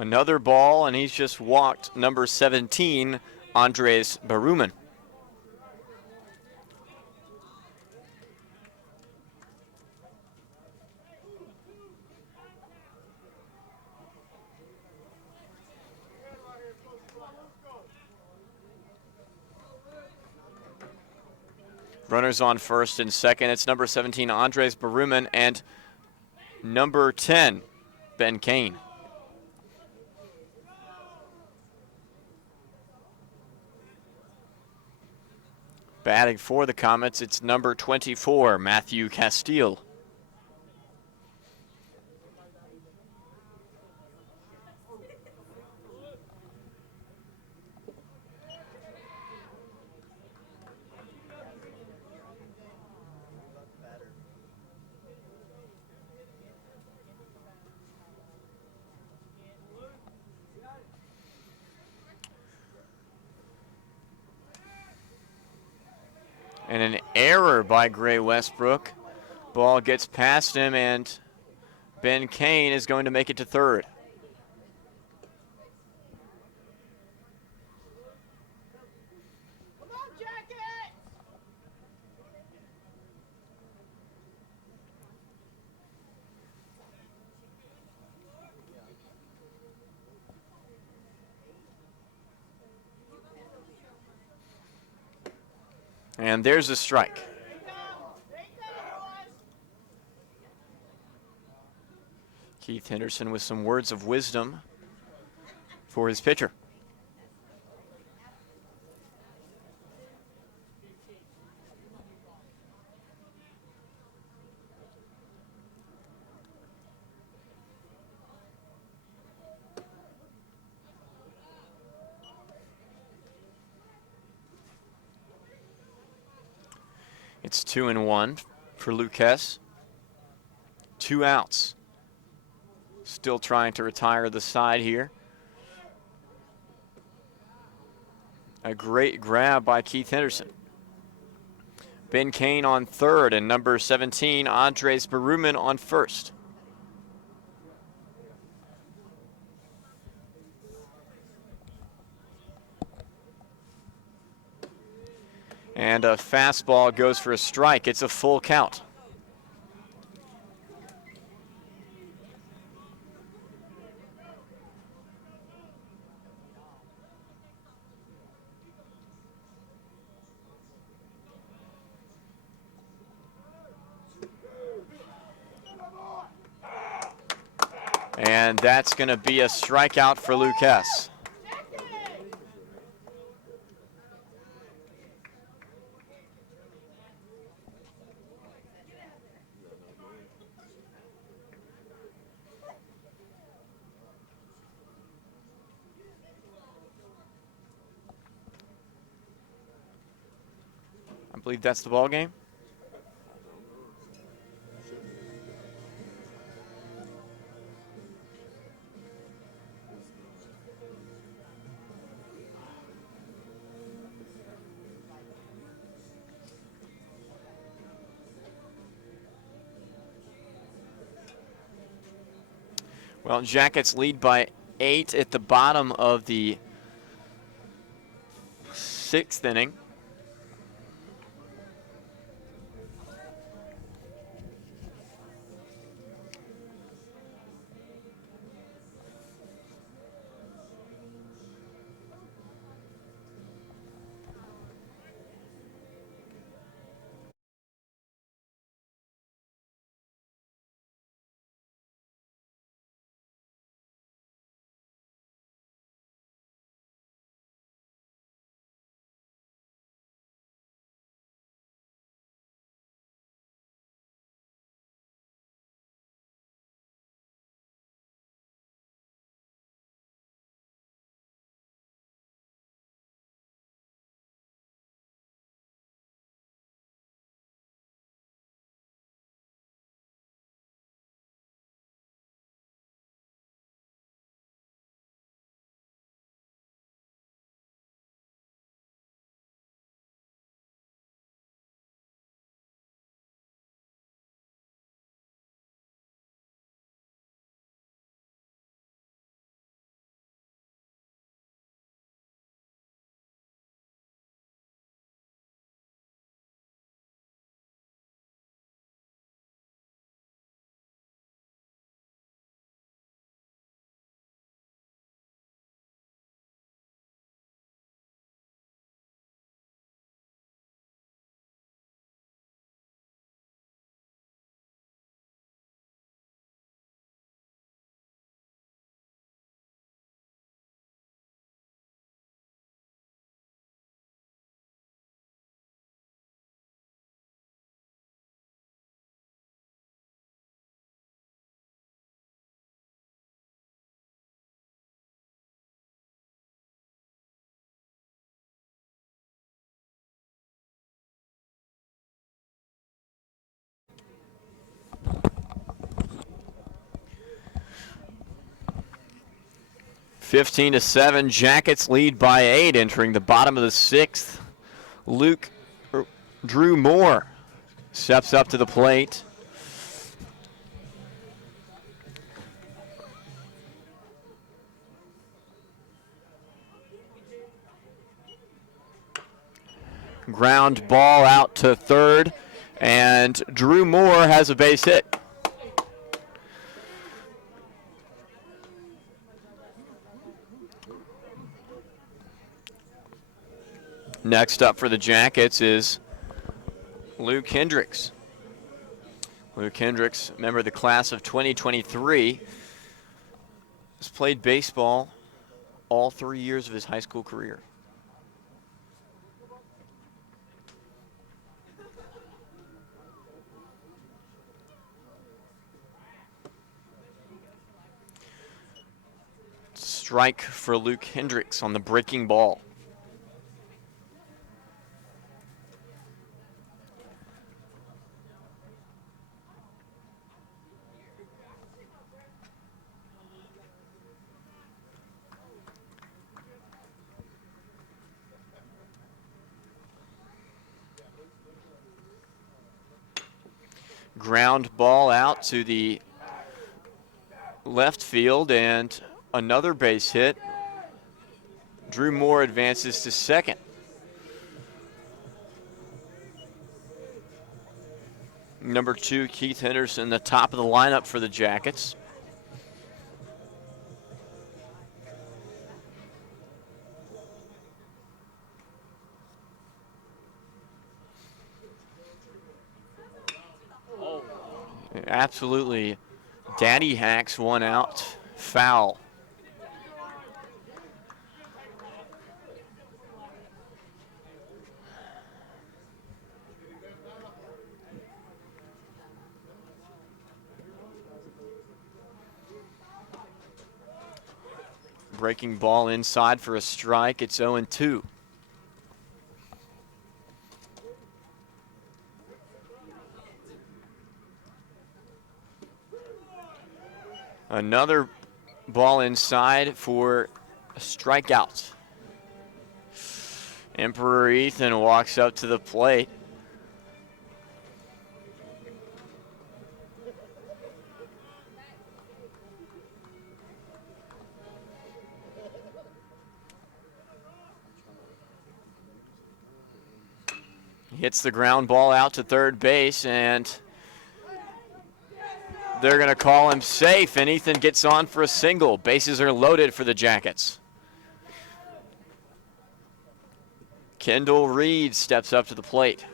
Another ball, and he's just walked number 17, Andres Baruman. Runners on first and second. It's number 17, Andres Baruman, and number 10, Ben Kane. Batting for the Comets, it's number 24, Matthew Castile. And an error by Gray Westbrook. Ball gets past him, and Ben Kane is going to make it to third. And there's a strike. Keith Henderson with some words of wisdom for his pitcher. It's 2-1 for Lucas. 2 outs. Still trying to retire the side here. A great grab by Keith Henderson. Ben Kane on third and number 17, Andres Baruman on first. And a fastball goes for a strike. It's a full count. And that's going to be a strikeout for Lucas. I believe that's the ball game. Well, Jackets lead by 8 at the bottom of the 6th inning. Fifteen to 7, Jackets lead by 8 entering the bottom of the 6th. Drew Moore steps up to the plate. Ground ball out to third, and Drew Moore has a base hit. Next up for the Jackets is Luke Hendricks. Luke Hendricks, member of the class of 2023, has played baseball all 3 years of his high school career. Strike for Luke Hendricks on the breaking ball. Ground ball out to the left field and another base hit. Drew Moore advances to second. Number 2, Keith Henderson, the top of the lineup for the Jackets. Absolutely. Daddy hacks one out. Foul. Breaking ball inside for a strike. It's 0-2. Another ball inside for a strikeout. Emperor Ethan walks up to the plate. Hits the ground ball out to third base, and they're going to call him safe, and Ethan gets on for a single. Bases are loaded for the Jackets. Kendall Reed steps up to the plate.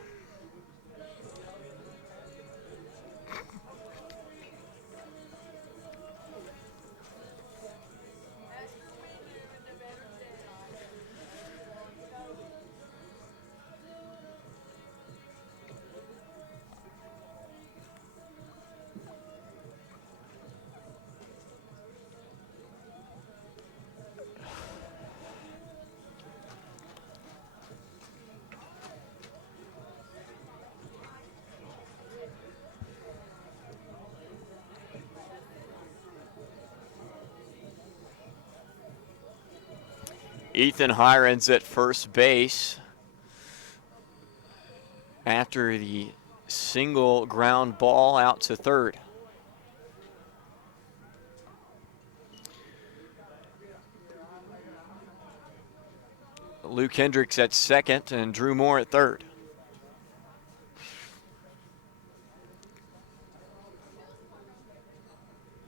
Ethan Hirons at first base after the single ground ball out to third. Luke Hendricks at second and Drew Moore at third.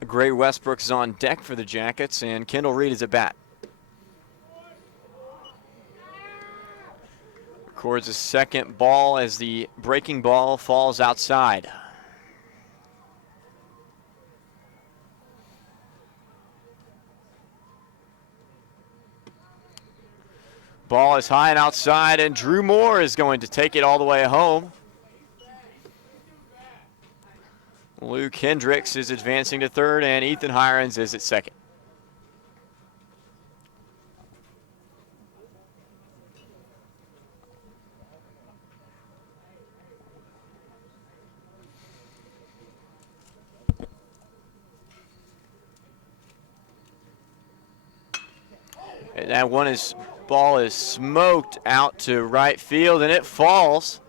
Gray Westbrook is on deck for the Jackets, and Kendall Reed is at bat. Records a second ball as the breaking ball falls outside. Ball is high and outside, and Drew Moore is going to take it all the way home. Luke Hendricks is advancing to third, and Ethan Hirons is at second. And that ball is smoked out to right field, and it falls.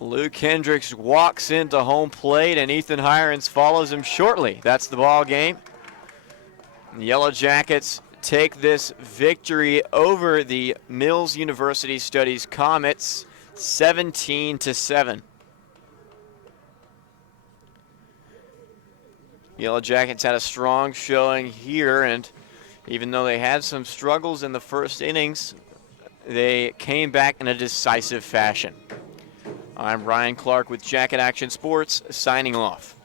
Luke Hendricks walks into home plate, and Ethan Hirons follows him shortly. That's the ball game. The Yellow Jackets take this victory over the Mills University Studies Comets 17-7. Yellow Jackets had a strong showing here, and even though they had some struggles in the first innings, they came back in a decisive fashion. I'm Ryan Clark with Jacket Action Sports, signing off.